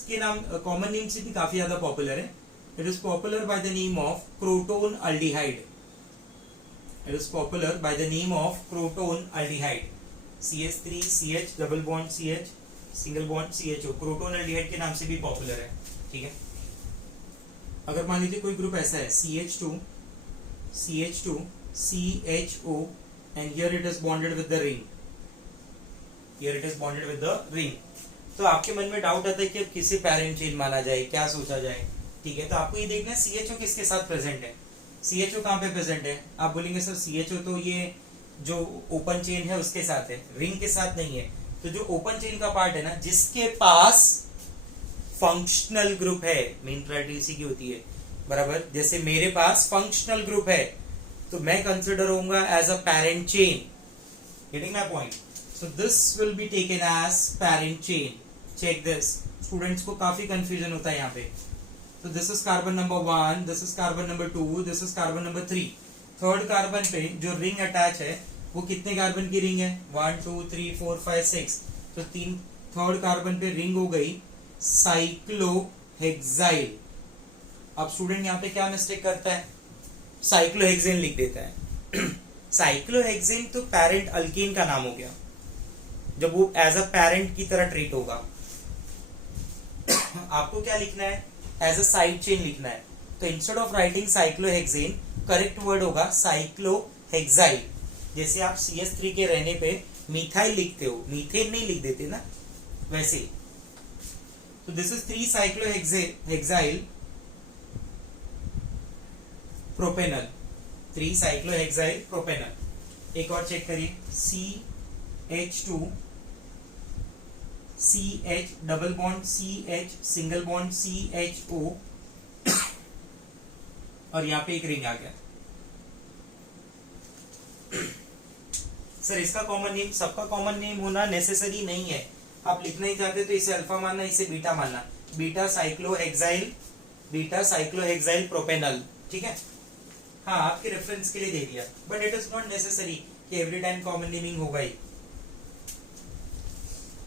के नाम, common name से भी काफी ज्यादा पॉपुलर है. It is popular by the name of croton aldehyde. It is popular by the name of croton aldehyde. CH3 CH double bond CH single bond CHO. croton aldehyde के नाम से भी popular है. ठीक है. अगर मान लीजिए कोई ग्रुप ऐसा है CH2 CHO and here it is bonded with the ring. Here it is bonded with the ring. तो आपके मन में डाउट आता है कि अब किसे पैरेंट चेन माना जाए, क्या सोचा जाए. ठीक है. तो आपको ये देखना है CHO किसके साथ प्रेजेंट है. CHO कहाँ पे प्रेजेंट है? आप बोलेंगे सर CHO तो ये जो ओपन चेन है उसके साथ है, रिंग के साथ नहीं है। तो जो ओपन चेन का पार्ट है ना, जिसके पास फंक्शनल ग्रुप है, मेन प्रायोरिटी इसी की होती है, बराबर। जैसे मेरे पास फंक्शनल ग्रुप है तो मैं कंसिडर होऊंगा as a parent chain. Getting my point? So this will be taken as parent chain. Check this, students को काफी कंफ्यूजन होता है यहाँ पे। तो this is carbon number 1, this is carbon number 2, this is carbon number 3। Third carbon पे जो ring attach है वो कितने कार्बन की रिंग है? 1 2 3 4 5 6। तो थर्ड कार्बन पे रिंग हो गई साइक्लोहेक्साइल। अब स्टूडेंट यहाँ पे क्या मिस्टेक करता है? साइक्लोहेक्सेन लिख देता है। साइक्लोहेक्सेन तो पेरेंट अल्केन का नाम हो गया, जब वो एज अ पेरेंट की तरह ट्रीट होगा। आपको क्या लिखना है? एज अ साइड चेन लिखना है। तो instead of writing cyclohexane, correct word होगा साइक्लोहेक्साइल। जैसे आप CH3 के रहने पे मिथाइल लिखते हो, मीथेन नहीं लिख देते ना, वैसे। तो this is 3 cyclohexyl propanal, 3 cyclohexyl propanal. एक और चेक करिए, CH2 CH double bond CH single bond CHO और यहाँ पे एक रिंग आ गया। सर इसका कॉमन नेम, सबका कॉमन नेम होना नेसेसरी नहीं है। आप लिखना ही चाहते तो इसे अल्फा मानना, इसे बीटा मानना। बीटा साइक्लोहेक्साइल प्रोपेनल, ठीक है। हाँ, आपके रेफरेंस के लिए दे दिया, but it is not necessary कि एवरी टाइम कॉमन नेमिंग होगा ही।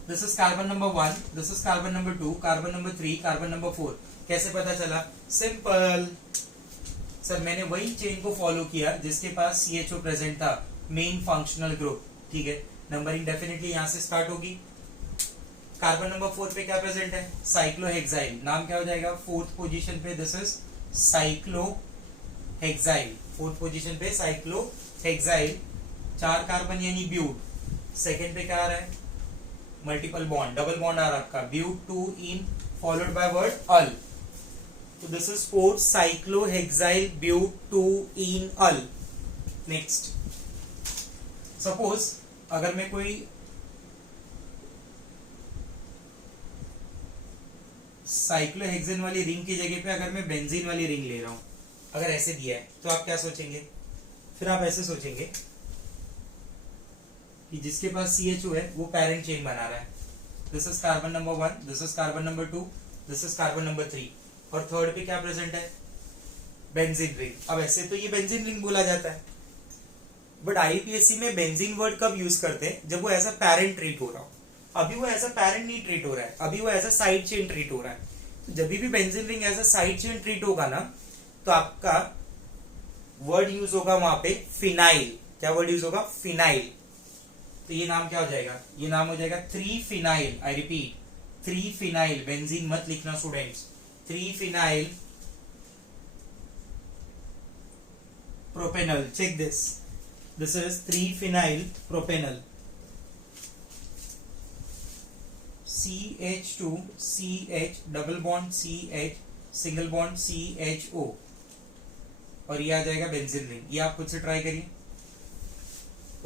This is carbon number 1, this is carbon number 2, carbon number 3, carbon number 4। कैसे पता चला? सिंपल सर, मैंने वही चेन को फॉलो किया जिसके पास CHO प्रेजेंट था, मेन फंक्शनल ग्रुप, ठीक है। नंबरिंग डेफिनेटली यहां से स्टार्ट होगी। कार्बन नंबर 4 पे क्या प्रेजेंट है? साइक्लोहेक्साइल। नाम क्या हो जाएगा? फोर्थ पोजीशन पे this is cyclohexyl, fourth position पे साइक्लोहेक्साइल। 4 कार्बन यानी ब्यूट। सेकेंड पे क्या आ रहा है? मल्टीपल बॉन्ड, डबल बॉन्ड आ रहा है आपका, but 2 en followed by word al. तो this is 4 cyclohexyl but 2 en al. Next, suppose अगर मैं कोई साइक्लोहेक्सेन वाली रिंग की जगह पे अगर मैं बेंजीन वाली रिंग ले रहा हूं, अगर ऐसे दिया है तो आप क्या सोचेंगे? फिर आप ऐसे सोचेंगे कि जिसके पास CHO है वो पेरेंट चेन बना रहा है। This is carbon number 1, this is carbon number 2, this is carbon number 3, और थर्ड पे क्या प्रेजेंट है? Benzene ring. अब ऐसे तो ये बेंजीन रिंग बोला जाता है, बट IUPAC में बेंजीन वर्ड कब यूज करते हैं? जब वो एज अ पेरेंट ट्रीट हो रहा हो। अभी वो एज अ पेरेंट नहीं ट्रीट हो रहा है, अभी वो as a side chain treat हो रहा है। तो जब भी benzene ring as a side chain treat होगा ना, तो आपका वर्ड यूज होगा वहां पे फिनाइल। क्या वर्ड यूज होगा? फिनाइल। तो ये नाम क्या हो जाएगा? ये नाम हो जाएगा 3 phenyl. I repeat, 3 phenyl. Benzene मत लिखना students, 3 phenyl propanal. Check this, this is 3 phenyl propanal. CH2 CH double bond CH single bond CHO, और ये आ जाएगा बेंजीन रिंग। ये आप खुद से ट्राई करिए,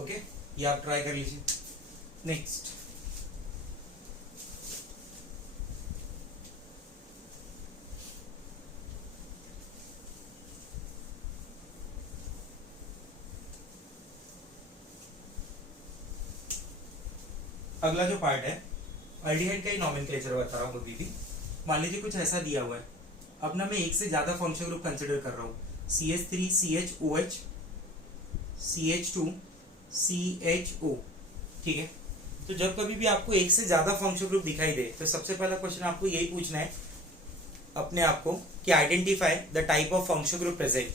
ओके? ये आप ट्राई कर लीजिए। नेक्स्ट, अगला जो पार्ट है अल्डिहाइड का ही नॉमेनक्लेचर बता रहा हूं अभी भी। मान लीजिए कुछ ऐसा दिया हुआ है, अब ना मैं एक से ज्यादा फंक्शन ग्रुप कंसिडर कर रहा हूं, CH3 CHOH CH2 CHO, ठीक है। तो जब कभी भी आपको एक से ज्यादा फंक्शन ग्रुप दिखाई दे तो सबसे पहला क्वेश्चन आपको यही पूछना है अपने आप को कि identify the type of function group present.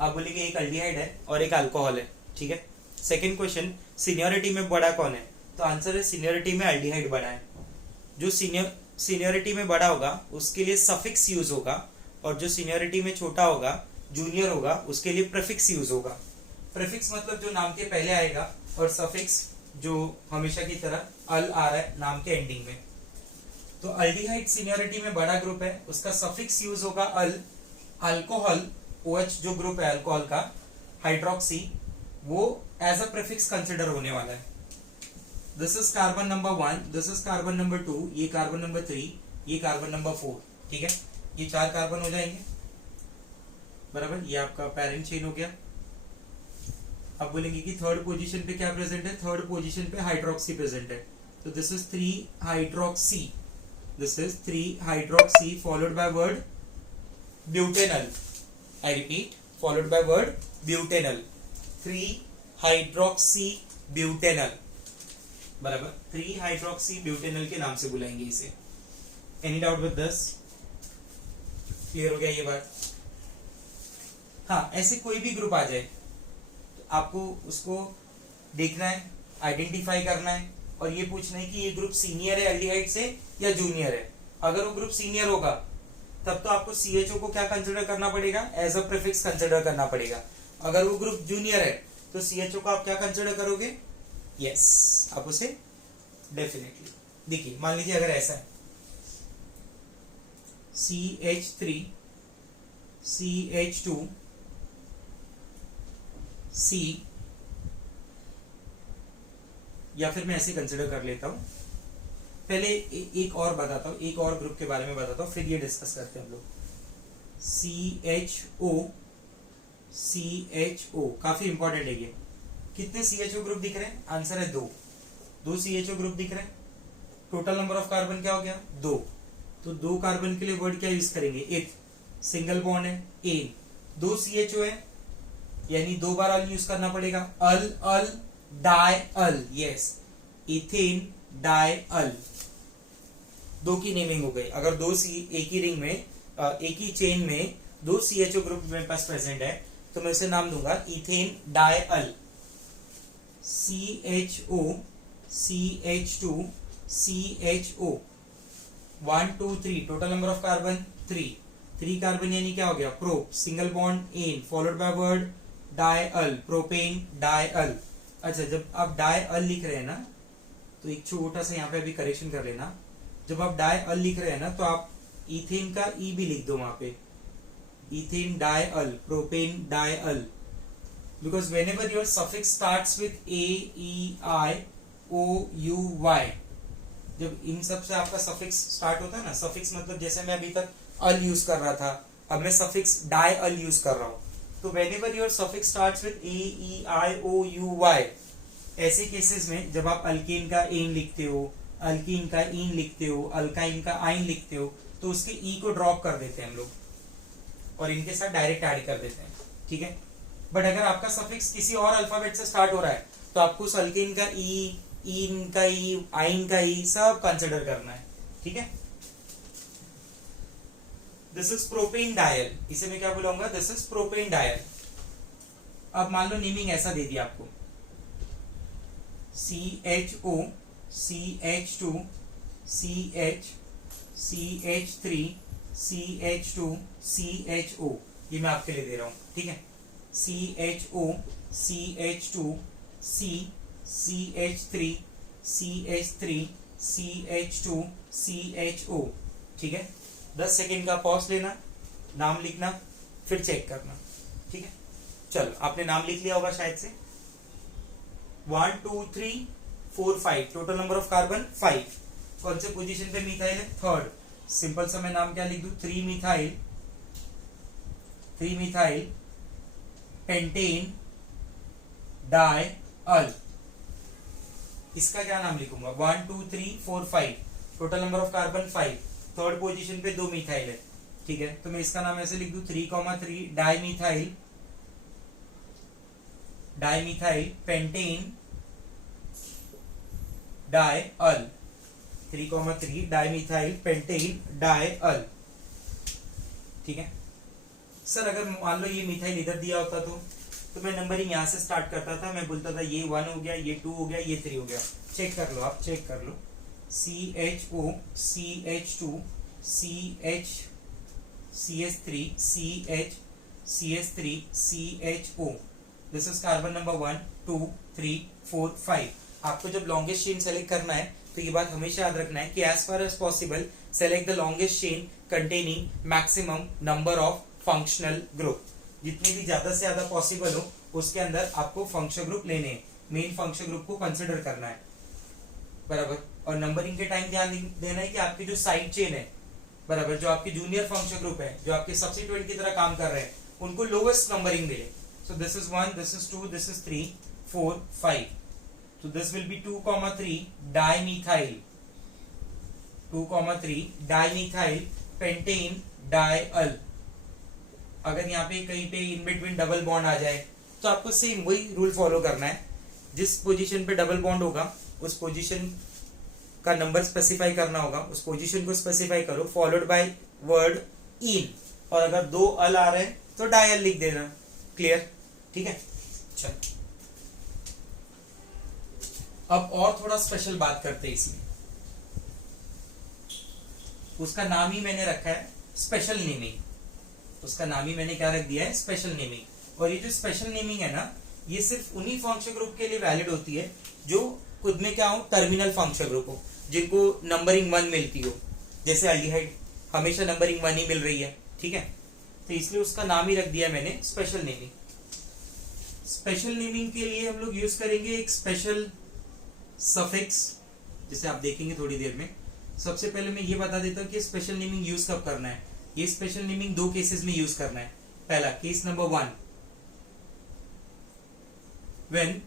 आप बोलेंगे एक अल्डिहाइड है और एक अल्कोहल है, ठीक है। सेकेंड क्वेश्चन, सीनियरिटी में बड़ा कौन है? तो आंसर है सीनियरिटी में अल्डिहाइड बड़ा है। जो सीनियरिटी में बड़ा होगा उसके लिए सफिक्स यूज होगा, और जो सीनियरिटी में छोटा होगा, जूनियर होगा, उसके लिए प्रीफिक्स यूज होगा। प्रीफिक्स मतलब जो नाम के पहले आएगा, और सफिक्स जो हमेशा की तरह अल आ रहा है नाम के एंडिंग में। तो अल्डिहाइड सीनियरिटी में बड़ा ग्रुप है, उसका सफिक्स यूज होगा अल। अल्कोहल OH जो ग्रुप है अल्कोहल का, हाइड्रोक्सी, वो एज अ प्रीफिक्स कंसिडर होने वाला है। This is carbon number 1, this is carbon number 2, ये कार्बन नंबर 3, ये कार्बन नंबर 4। ठीक है, ये 4 कार्बन हो जाएंगे बराबर। ये आपका पेरेंट चेन हो गया। अब बोलेंगे कि थर्ड पोजीशन पे क्या प्रेजेंट है, थर्ड पोजीशन पे हाइड्रोक्सी प्रेजेंट है। तो this is 3 hydroxy, this is 3 hydroxy followed by word butanal. I repeat, followed by word butanal, 3 hydroxy butanal बराबर। 3 हाइड्रोक्सी ब्यूटेनल के नाम से बुलाएंगे इसे। Any doubt with this? Clear हो गया ये बात? हाँ, ऐसे कोई भी ग्रुप आ जाए तो आपको उसको देखना है, आइडेंटिफाई करना है और ये पूछना है कि ये ग्रुप सीनियर है एल्डिहाइड से या जूनियर है। अगर वो ग्रुप सीनियर होगा तब तो आपको CHO को क्या कंसिडर करना पड़ेगा, एज अ प्रीफिक्स कंसिडर करना पड़ेगा। अगर वो ग्रुप जूनियर है तो CHO को आप क्या कंसिडर करोगे, यस आप उसे डेफिनेटली। देखिए मान लीजिए अगर ऐसा है CH3 CH2 C, या फिर मैं ऐसे कंसिडर कर लेता हूं। पहले एक और बताता हूं, एक और ग्रुप के बारे में बताता हूं, फिर ये डिस्कस करते हैं हम लोग। CHO काफी इंपॉर्टेंट है ये। कितने CHO ग्रुप दिख रहे हैं? आंसर है 2 CHO ग्रुप दिख रहे हैं। टोटल नंबर ऑफ कार्बन क्या हो गया? 2। तो 2 कार्बन के लिए वर्ड क्या यूज करेंगे? इथ। सिंगल बॉन्ड है, एन। 2 CHO है यानी 2 बार अल यूज करना पड़ेगा। अल अल डाई अल, यस, इथेन डाई अल। 2 की नेमिंग हो गई। अगर एक ही रिंग में एक ही चेन में 2 CHO ग्रुप मेरे पास प्रेजेंट है तो मैं उसे नाम दूंगा ethane di al. CHO CH2 CHO 1 2 3, total number of carbon 3 carbon यानी क्या हो गया? Prop, single bond en followed by word di al, propane di al. अच्छा, जब आप डाई अल लिख रहे हैं ना तो एक छोटा सा यहाँ पे अभी करेक्शन कर लेना। जब आप डाई अल लिख रहे हैं ना तो आप इथेन का ई भी लिख दो वहां पे, ethane di al, propane di al. Because whenever your suffix starts with AEIOUY, जब इन सब से आपका सफिक्स स्टार्ट होता है ना, सफिक्स मतलब जैसे मैं अभी तक अल यूज कर रहा था, अब मैं सफिक्स डाई अल यूज कर रहा हूं। तो whenever your suffix starts with AEIOUY, ऐसे केसेस में जब आप अल्केन का एन लिखते हो, अल्कीन का इन लिखते हो, अल्काइन का आइन लिखते हो, तो उसके ई को ड्रॉप कर देते हैं हम लोग और इनके साथ डायरेक्ट ऐड कर देते हैं। ठीक है, बट अगर आपका सफिक्स किसी और अल्फाबेट से स्टार्ट हो रहा है तो आपको उस अल्केन का ई, इन का ई, आइन का ई सब कंसिडर करना है। ठीक है, दिस इज प्रोपेन डायल, इसे मैं क्या बुलाऊंगा? This is propane dial. अब मान लो नेमिंग ऐसा दे दिया आपको, CHO CH2 CH CH3 CH2 CHO, ये मैं आपके लिए दे रहा हूं। ठीक है, CHO CH2 C CH3 CH3 CH2 CHO। ठीक है, 10 सेकेंड का पॉज लेना, नाम लिखना, फिर चेक करना। ठीक है, चलो आपने नाम लिख लिया होगा शायद से। 1 2 3 4 5, टोटल नंबर ऑफ कार्बन 5। कौन से पोजीशन पे मिथाइल है? थर्ड। सिंपल सा मैं नाम क्या लिख दूं? 3 मिथाइल पेंटेन डाई अल। इसका क्या नाम लिखूंगा? 1 2 3 4 5, total number of carbon 5। Third position पे 2 मिथाइल है। ठीक है, तो मैं इसका नाम ऐसे लिख दूं 3,3 डाई पेंटेन डाई अल, 3,3 डाई पेंटेन डाई अल। ठीक है सर, अगर मान लो ये मिथाइल इधर दिया होता तो मैं नंबरिंग यहां से स्टार्ट करता था, मैं बोलता था ये 1 हो गया, ये 2 हो गया, ये 3 हो गया। चेक कर लो, आप चेक कर लो। CHO CH2 CH CH3 CH CH3 CHO, this is carbon number 1 2 3 4 5। आपको जब लॉन्गेस्ट चेन सेलेक्ट करना है तो ये बात हमेशा याद रखना है कि as far as possible select the longest chain containing maximum number of functional group. जितने भी ज्यादा से ज्यादा पॉसिबल हो उसके अंदर आपको फंक्शन ग्रुप लेने हैं, मेन फंक्शन ग्रुप को कंसिडर करना है, बराबर। और नंबरिंग के टाइम ध्यान देना है कि आपकी जो साइड चेन है, बराबर, जो आपके जूनियर फंक्शन ग्रुप है, जो आपके सब्सिट्यूएंट की तरह काम कर रहे हैं, उनको लोवेस्ट नंबरिंग मिले। सो this is 1, this is 2, this is 3, 4, 5. So this will be 2,3 dimethyl, 2,3 dimethyl pentane diol. अगर यहाँ पे कहीं पे इन बिटवीन डबल बॉन्ड आ जाए तो आपको सेम वही रूल फॉलो करना है, जिस पोजीशन पे डबल बॉन्ड होगा उस पोजीशन का नंबर स्पेसिफाई करना होगा, उस पोजीशन को स्पेसिफाई करो फॉलोड बाय वर्ड इन, और अगर दो अल आ रहे हैं तो डायल लिख देना। क्लियर? ठीक है, चल अब और थोड़ा स्पेशल बात करते हैं इसमें। उसका नाम ही मैंने रखा है स्पेशल नेमिंग। उसका नाम ही मैंने क्या रख दिया है? Special naming. और ये जो स्पेशल नेमिंग है ना, ये सिर्फ उन्हीं फंक्शन ग्रुप के लिए वैलिड होती है जो खुद में क्या हो, टर्मिनल फंक्शन ग्रुप हो, जिनको नंबरिंग 1 मिलती हो। जैसे अल्डिहाइड हमेशा नंबरिंग 1 ही मिल रही है, ठीक है, तो इसलिए उसका नाम ही रख दिया मैंने स्पेशल नेमिंग। स्पेशल नेमिंग के लिए हम लोग यूज करेंगे एक स्पेशल सफिक्स, जिसे आप देखेंगे थोड़ी देर में। सबसे पहले मैं ये बता देता हूँ कि स्पेशल नेमिंग यूज कब करना है। ये स्पेशल नेमिंग 2 केसेस में यूज करना है। पहला case number 1, when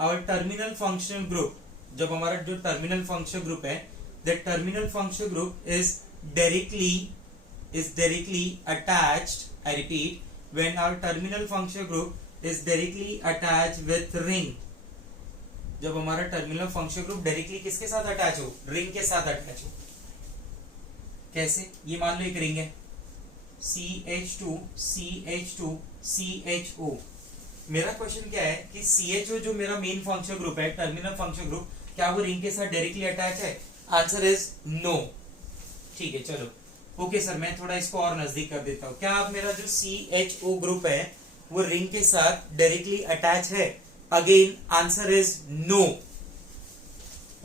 our terminal functional group, जब हमारा जो टर्मिनल फंक्शन ग्रुप है, that terminal function group is directly attached, I repeat, when our terminal function group is directly attached with ring. जब हमारा टर्मिनल फंक्शन ग्रुप डायरेक्टली किसके साथ attach हो? Ring के साथ अटैच हो। कैसे? ये मान लो एक रिंग है, CH2 CH2 CHO। मेरा क्वेश्चन क्या है कि CHO जो मेरा मेन फंक्शन ग्रुप है, टर्मिनल फंक्शन ग्रुप, क्या वो रिंग के साथ डायरेक्टली अटैच है? Answer is no. ठीक है, चलो ओके सर, मैं थोड़ा इसको और नजदीक कर देता हूं। क्या आप मेरा जो CHO ग्रुप है वो रिंग के साथ डायरेक्टली अटैच है? Again answer is no.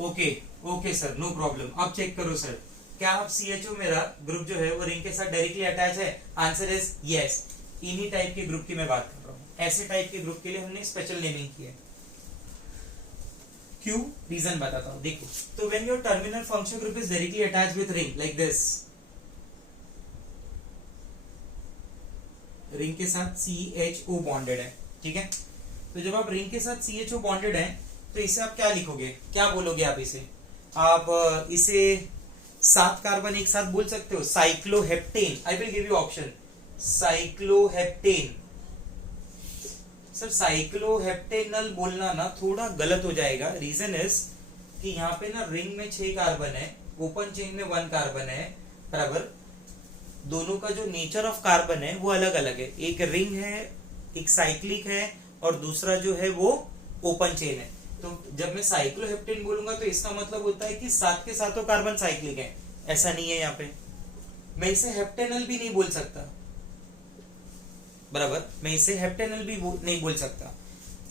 Okay sir, no problem. अब चेक करो सर, क्या आप CHO मेरा ग्रुप जो है वो रिंग के साथ डायरेक्टली अटैच है? Answer is yes. इन्हीं टाइप के ग्रुप की मैं बात कर रहा हूं। ऐसे टाइप के ग्रुप के लिए हमने स्पेशल नेमिंग की है। क्यों? रीजन बताता हूं, देखो। तो when your terminal function group is directly attached with ring like this, ring के साथ CHO बॉन्डेड है, ठीक है। तो जब आप रिंग के साथ CHO बॉन्डेड है तो इसे आप क्या लिखोगे, क्या बोलोगे आप इसे? आप इसे 7 कार्बन एक साथ बोल सकते हो, cycloheptane. I will give you option, cycloheptane. Sir cycloheptanal बोलना ना थोड़ा गलत हो जाएगा। रीजन इज कि यहाँ पे ना रिंग में 6 कार्बन है, ओपन चेन में 1 कार्बन है, बराबर। दोनों का जो नेचर ऑफ कार्बन है वो अलग अलग है। एक रिंग है, एक साइक्लिक है, और दूसरा जो है वो ओपन चेन है। तो जब मैं साइक्लोहेप्टेन बोलूंगा तो इसका मतलब होता है कि 7 के सातों कार्बन साइक्लिक है, ऐसा नहीं है यहाँ पे। मैं इसे हेप्टेनल भी नहीं बोल सकता, बराबर, मैं इसे हेप्टेनल भी नहीं बोल सकता।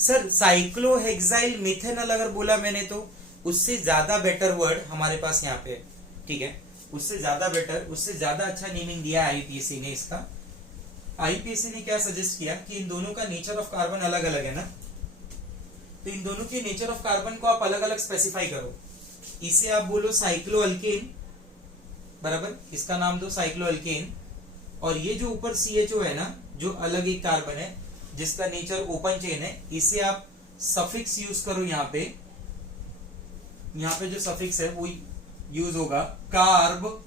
सर साइक्लोहेक्साइल मिथेनल अगर बोला मैंने तो उससे ज्यादा बेटर वर्ड हमारे पास यहाँ पे है, ठीक है। उससे ज्यादा बेटर, उससे ज्यादा अच्छा नेमिंग दिया आईपीएससी ने इसका। आईपीएससी ने क्या सजेस्ट किया कि इन दोनों का नेचर ऑफ कार्बन अलग अलग है ना, तो इन दोनों के नेचर ऑफ कार्बन को आप अलग अलग स्पेसिफाई करो। इसे आप बोलो साइक्लोअल्केन, बराबर, इसका नाम दो साइक्लोअल्केन। और ये जो ऊपर CHO है ना, जो अलग एक कार्बन है जिसका नेचर ओपन चेन है, इसे आप सफिक्स यूज करो। यहाँ पे जो सफिक्स है वो यूज होगा कार्ब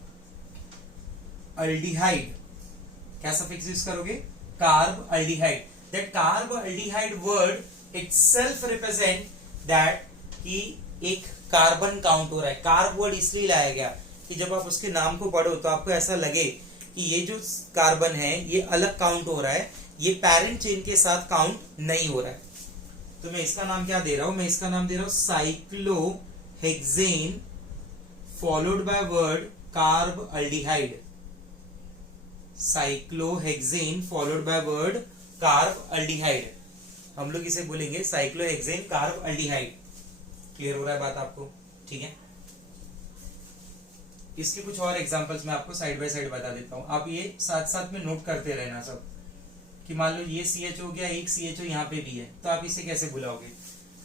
अल्डिहाइड। क्या सफिक्स यूज करोगे? Carb aldehyde. That carb aldehyde word itself represent that कि एक कार्बन काउंट हो रहा है। कार्ब वर्ड इसलिए लाया गया कि जब आप उसके नाम को पढ़ो तो आपको ऐसा लगे कि ये जो कार्बन है ये अलग काउंट हो रहा है, ये पेरेंट चेन के साथ काउंट नहीं हो रहा है। तो मैं इसका नाम क्या दे रहा हूं? मैं इसका नाम दे रहा हूं cyclohexane followed by word carb aldehyde. Cyclohexane followed by word carb aldehyde. हम लोग इसे बोलेंगे साइक्लोहेक्सेन कार्ब अल्डिहाइड। क्लियर हो रहा है बात आपको? ठीक है। इसके कुछ और एग्जांपल्स मैं आपको साइड बाय साइड बता देता हूं, आप ये साथ साथ में नोट करते रहना सब, कि मान लो ये CH हो गया, एक CHO यहाँ पे भी है, तो आप इसे कैसे बुलाओगे?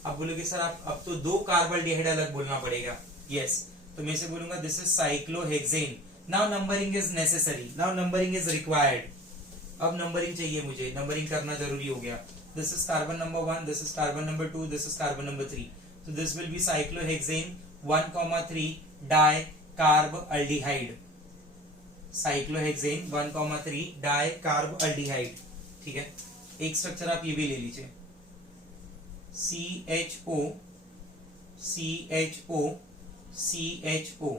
आप बोलोगे सर आप अब तो 2 कार्बोल्डिहाइड अलग बोलना पड़ेगा। यस, तो मैं इसे बोलूंगा this is cyclohexane. Now numbering is necessary, now numbering is required. अब नंबरिंग चाहिए मुझे, नंबरिंग करना जरूरी हो गया। This is carbon number 1, this is carbon number 2, this is carbon number 3, so this will be cyclohexane 1,3 dicarbaldehyde, cyclohexane 1,3 dicarbaldehyde। ठीक है, एक स्ट्रक्चर आप ये भी ले लीजिए, CHO CHO CHO,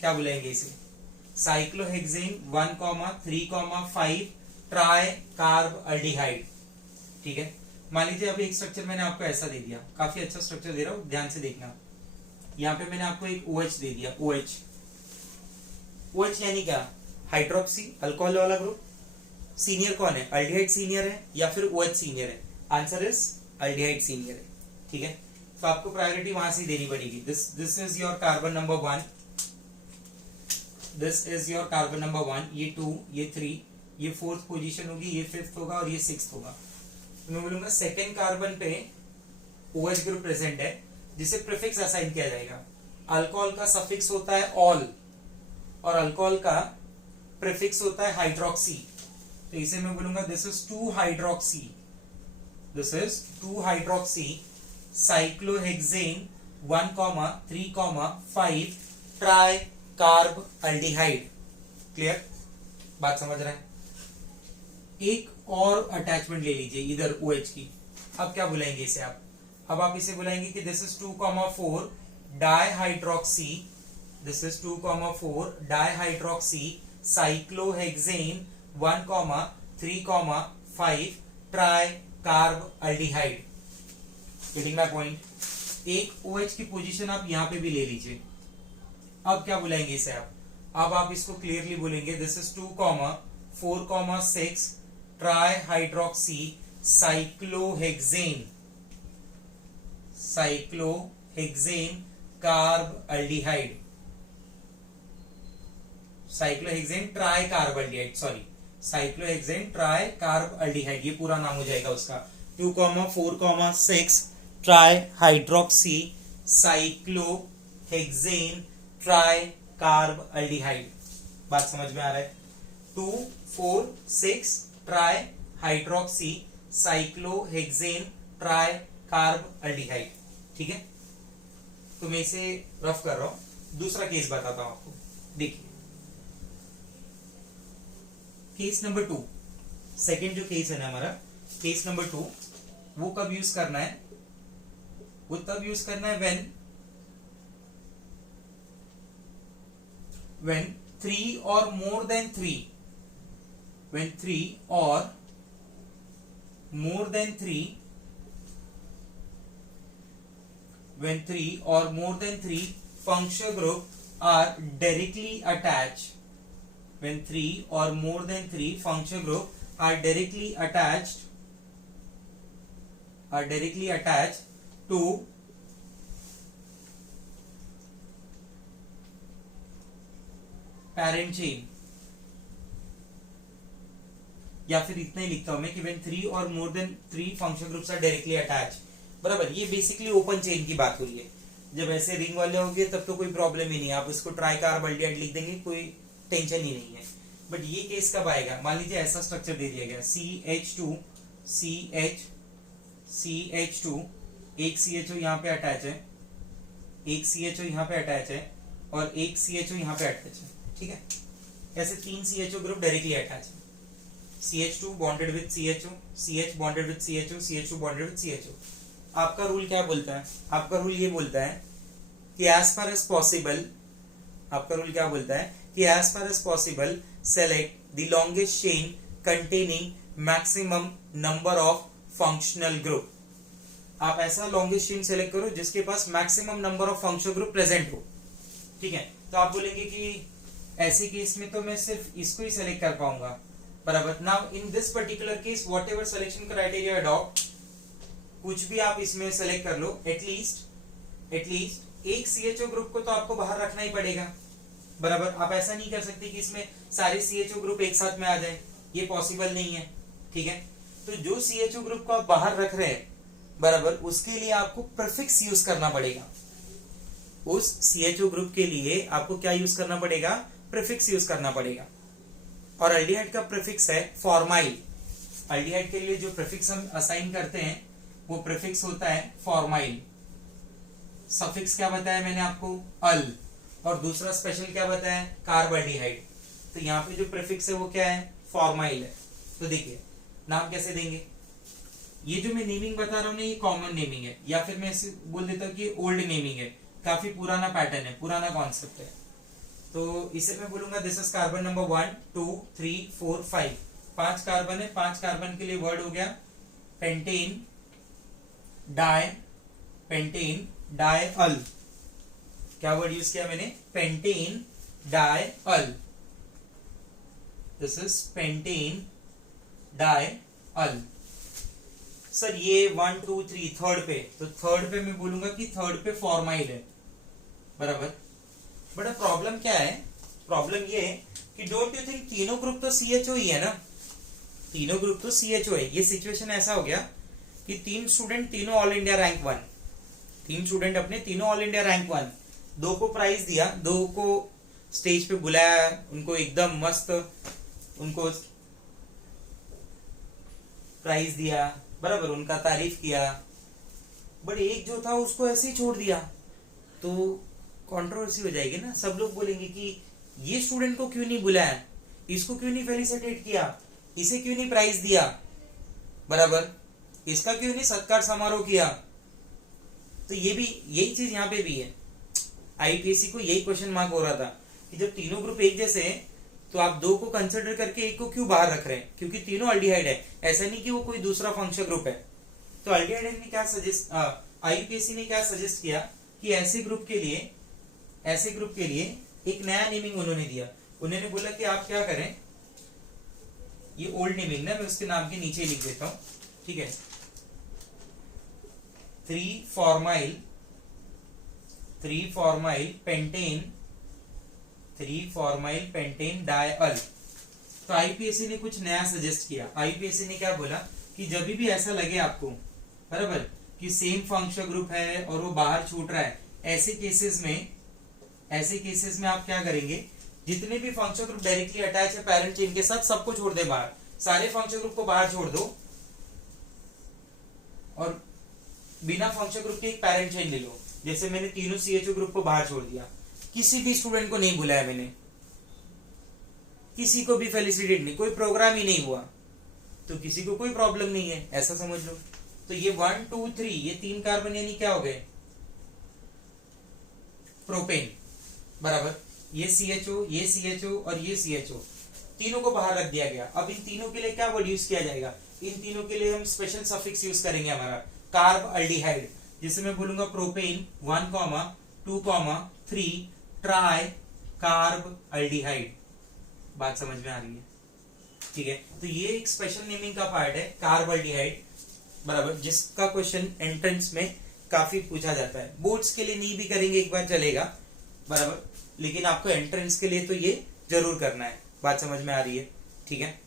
क्या बुलाएंगे इसे? साइक्लोहेक्सेन 1,3,5 ट्राइकार्बल्डिहाइड। ठीक है, मान लीजिए अब एक स्ट्रक्चर मैंने आपको ऐसा दे दिया, काफी अच्छा स्ट्रक्चर दे रहा हूं, ध्यान से देखना। यहाँ पे मैंने आपको एक OH दे दिया, OH। OH यानी क्या? हाइड्रोक्सी, अल्कोहल वाला ग्रुप। सीनियर कौन है? अल्डिहाइड सीनियर है या फिर OH सीनियर है? आंसर इज अल्डिहाइड सीनियर है। ठीक है, तो आपको प्रायोरिटी वहां से देनी पड़ेगी। This is your carbon number 1, this is your carbon number 1, ये 2, ये 3, ये 4th पोजीशन होगी, ये 5th होगा और ये 6th होगा। तो मैं बोलूंगा सेकेंड कार्बन पे OH ग्रुप प्रेजेंट है, जिसे प्रीफिक्स असाइन किया जाएगा। अल्कोहल का सफिक्स होता है ऑल और अल्कोहल का प्रीफिक्स होता है हाइड्रोक्सी, तो इसे मैं बोलूंगा this is 2 hydroxy, this is 2 hydroxy cyclohexane 1,3,5 tricarbaldehyde. Clear? बात समझ रहे हैं? एक और अटैचमेंट ले लीजिए इधर OH की। अब क्या बुलाएंगे इसे आप? अब आप इसे बुलाएंगे कि this is 2,4 dihydroxy, this is 2,4 dihydroxy cyclohexane 1,3,5 tricarbaldehyde. Getting my point? एक OH की पोजीशन आप यहां पे भी ले लीजिए। अब क्या बुलाएंगे इसे आप? अब आप इसको क्लियरली बोलेंगे this is 2,4,6 trihydroxy cyclohexane, cyclohexane carbaldehyde, cyclohexane tricarbaldehyde, sorry cyclohexane tricarbaldehyde, ये पूरा नाम हो जाएगा उसका। 2,4,6 ट्राइहाइड्रोक्सी साइक्लोहेक्सेन ट्राइकार्बल्डिहाइड। बात समझ में आ रहा है? 2,4,6 ट्राइहाइड्रोक्सी साइक्लोहेक्सेन ट्राइकार्बल्डिहाइड। ठीक है, तो मैं इसे रफ कर रहा हूं। दूसरा केस बताता हूं आपको, देखिए केस नंबर 2, सेकेंड जो केस है ना हमारा, केस नंबर 2, वो कब यूज करना है? वो तब यूज करना है when 3 or more than 3, when 3 or more than 3, when 3 or more than 3 functional group are directly attached, when 3 or more than 3 functional group are directly attached to parent chain, या फिर इतना ही लिखता हूं मैं कि when 3 or more than 3 functional groups are directly attached, बराबर। ये basically open chain की बात हो रही है। जब ऐसे रिंग वाले होंगे तब तो कोई प्रॉब्लम ही नहीं है, आप इसको ट्राइकार्बल्डिहाइड लिख देंगे, कोई टेंशन ही नहीं है। बट ये केस कब आएगा? मान लीजिए ऐसा स्ट्रक्चर दे दिया गया, CH2 CH2, एक CHO यहाँ पे अटैच है, एक CHO यहाँ पे अटैच है और एक CHO यहाँ पे अटैच है। ठीक है, ऐसे 3 CHO ग्रुप डायरेक्टली अटैच है। CH2 bonded with CHO, CH bonded with CHO, CH2 bonded with CHO। आपका रूल क्या बोलता है? आपका रूल ये बोलता है कि एज फार एज पॉसिबल, आपका रूल क्या बोलता है कि as far as possible select the longest chain containing maximum number of functional group. आप ऐसा लॉन्गेस्ट चेन सेलेक्ट करो जिसके पास maximum number of functional group present हो। ठीक है, तो आप बोलेंगे कि ऐसे केस में तो मैं सिर्फ इसको ही सेलेक्ट कर पाऊंगा, बराबर। Now in this particular case what ever selection criteria adopt, कुछ भी आप इसमें सेलेक्ट कर लो, एटलीस्ट एक CHO ग्रुप को तो आपको बाहर रखना ही पड़ेगा, बराबर। आप ऐसा नहीं कर सकते कि इसमें सारे CHO ग्रुप एक साथ में आ जाए, ये पॉसिबल नहीं है। ठीक है। तो जो CHO ग्रुप को आप बाहर रख रहे हैं बराबर, उसके लिए आपको प्रीफिक्स यूज करना पड़ेगा। उस CHO ग्रुप के लिए आपको क्या यूज करना पड़ेगा? प्रीफिक्स यूज करना पड़ेगा। और अल्डिहाइड का प्रीफिक्स है फॉर्माइल। अल्डिहाइड के लिए जो प्रीफिक्स हम असाइन करते हैं वो प्रीफिक्स होता है फॉर्माइल। सफिक्स क्या बताया मैंने आपको? अल। और दूसरा स्पेशल क्या बताया? कार्बल्डिहाइड। तो यहाँ पे जो प्रीफिक्स है वो क्या है? फॉर्माइल है। तो देखिए नाम कैसे देंगे? ये जो मैं नेमिंग बता रहा हूँ ना, ये कॉमन नेमिंग है, या फिर मैं ऐसे बोल देता हूँ कि ओल्ड नेमिंग है, काफी पुराना पैटर्न है, पुराना कॉन्सेप्ट है। तो इसे मैं बोलूंगा this is carbon number 1 2 3 4 5। 5 carbon है, 5 कार्बन के लिए वर्ड हो गया पेंटेन डाई अल। क्या वर्ड यूज किया मैंने? Pentane di al. This is pentane di al. Sir ये 1 2 3 थर्ड पे, तो थर्ड पे मैं बोलूंगा कि थर्ड पे फॉर्माइल है बराबर। बट प्रॉब्लम क्या है? प्रॉब्लम ये है कि डोंट यू थिंक तीनों ग्रुप तो CHO ही है ना? तीनों ग्रुप तो CHO है। ये सिचुएशन ऐसा हो गया कि 3 स्टूडेंट तीनों ऑल इंडिया रैंक 1, 3 स्टूडेंट अपने तीनों ऑल इंडिया रैंक 1, 2 को प्राइज दिया, 2 को स्टेज पे बुलाया, उनको एकदम मस्त उनको प्राइज दिया बराबर, उनका तारीफ किया। बट एक जो था उसको ऐसे ही छोड़ दिया, तो कंट्रोवर्सी हो जाएगी ना। सब लोग बोलेंगे कि ये स्टूडेंट को क्यों नहीं बुलाया, इसको क्यों नहीं फेलिसिटेट किया, इसे क्यों नहीं प्राइज दिया बराबर, इसका क्यों नहीं सत्कार समारोह किया। तो ये भी यही चीज यहाँ पे भी है। IUPAC को यही क्वेश्चन मार्क हो रहा था कि जब तीनों ग्रुप एक जैसे हैं तो आप 2 को कंसिडर करके एक को क्यों बाहर रख रहे हैं? क्योंकि तीनों अल्डिहाइड है, ऐसा नहीं कि वो कोई दूसरा फंक्शन ग्रुप है। तो अल्डिहाइड ने क्या सजेस्ट, IUPAC ने क्या सजेस्ट किया कि ऐसे ग्रुप के लिए एक नया नेमिंग उन्होंने दिया। उन्होंने बोला कि आप क्या करें, ये ओल्ड नेमिंग ना, मैं उसके नाम के नीचे लिख देता हूं, ठीक है। 3 फॉर्माइल पेंटेन डाई अल। तो IUPAC ने कुछ नया सजेस्ट किया। IUPAC ने क्या बोला कि जब भी ऐसा लगे आपको बराबर कि सेम फंक्शन ग्रुप है और वो बाहर छूट रहा है, ऐसे केसेस में आप क्या करेंगे, जितने भी फंक्शन ग्रुप डायरेक्टली अटैच है पेरेंट चेन के साथ, सबको छोड़ दे बाहर, सारे फंक्शन ग्रुप को बाहर छोड़ दो और बिना फंक्शन ग्रुप के एक पेरेंट चेन ले लो। जैसे मैंने तीनों CHO ग्रुप को बाहर छोड़ दिया, किसी भी स्टूडेंट को नहीं बुलाया मैंने, किसी को भी फेलिसिटेट नहीं, कोई प्रोग्राम ही नहीं हुआ, तो किसी को कोई प्रॉब्लम नहीं है, ऐसा समझ लो। तो ये 1 2 3 ये 3 कार्बन यानी क्या हो गए? प्रोपेन बराबर। ये CHO और ये CHO, तीनों को बाहर रख दिया गया। अब इन तीनों के लिए क्या वर्ड यूज किया जाएगा? इन तीनों के लिए हम स्पेशल सफिक्स यूज करेंगे हमारा कार्ब अल्डिहाइड, जिसे मैं बोलूंगा प्रोपेन 1, 2, 3 ट्राई कार्ब अल्डिहाइड। बात समझ में आ रही है? ठीक है। तो ये एक स्पेशल नेमिंग का पार्ट है कार्ब अल्डिहाइड बराबर, जिसका क्वेश्चन एंट्रेंस में काफी पूछा जाता है। बोर्ड्स के लिए नहीं भी करेंगे एक बार चलेगा बराबर, लेकिन आपको एंट्रेंस के लिए तो ये जरूर करना है। बात समझ में आ रही है? ठीक है।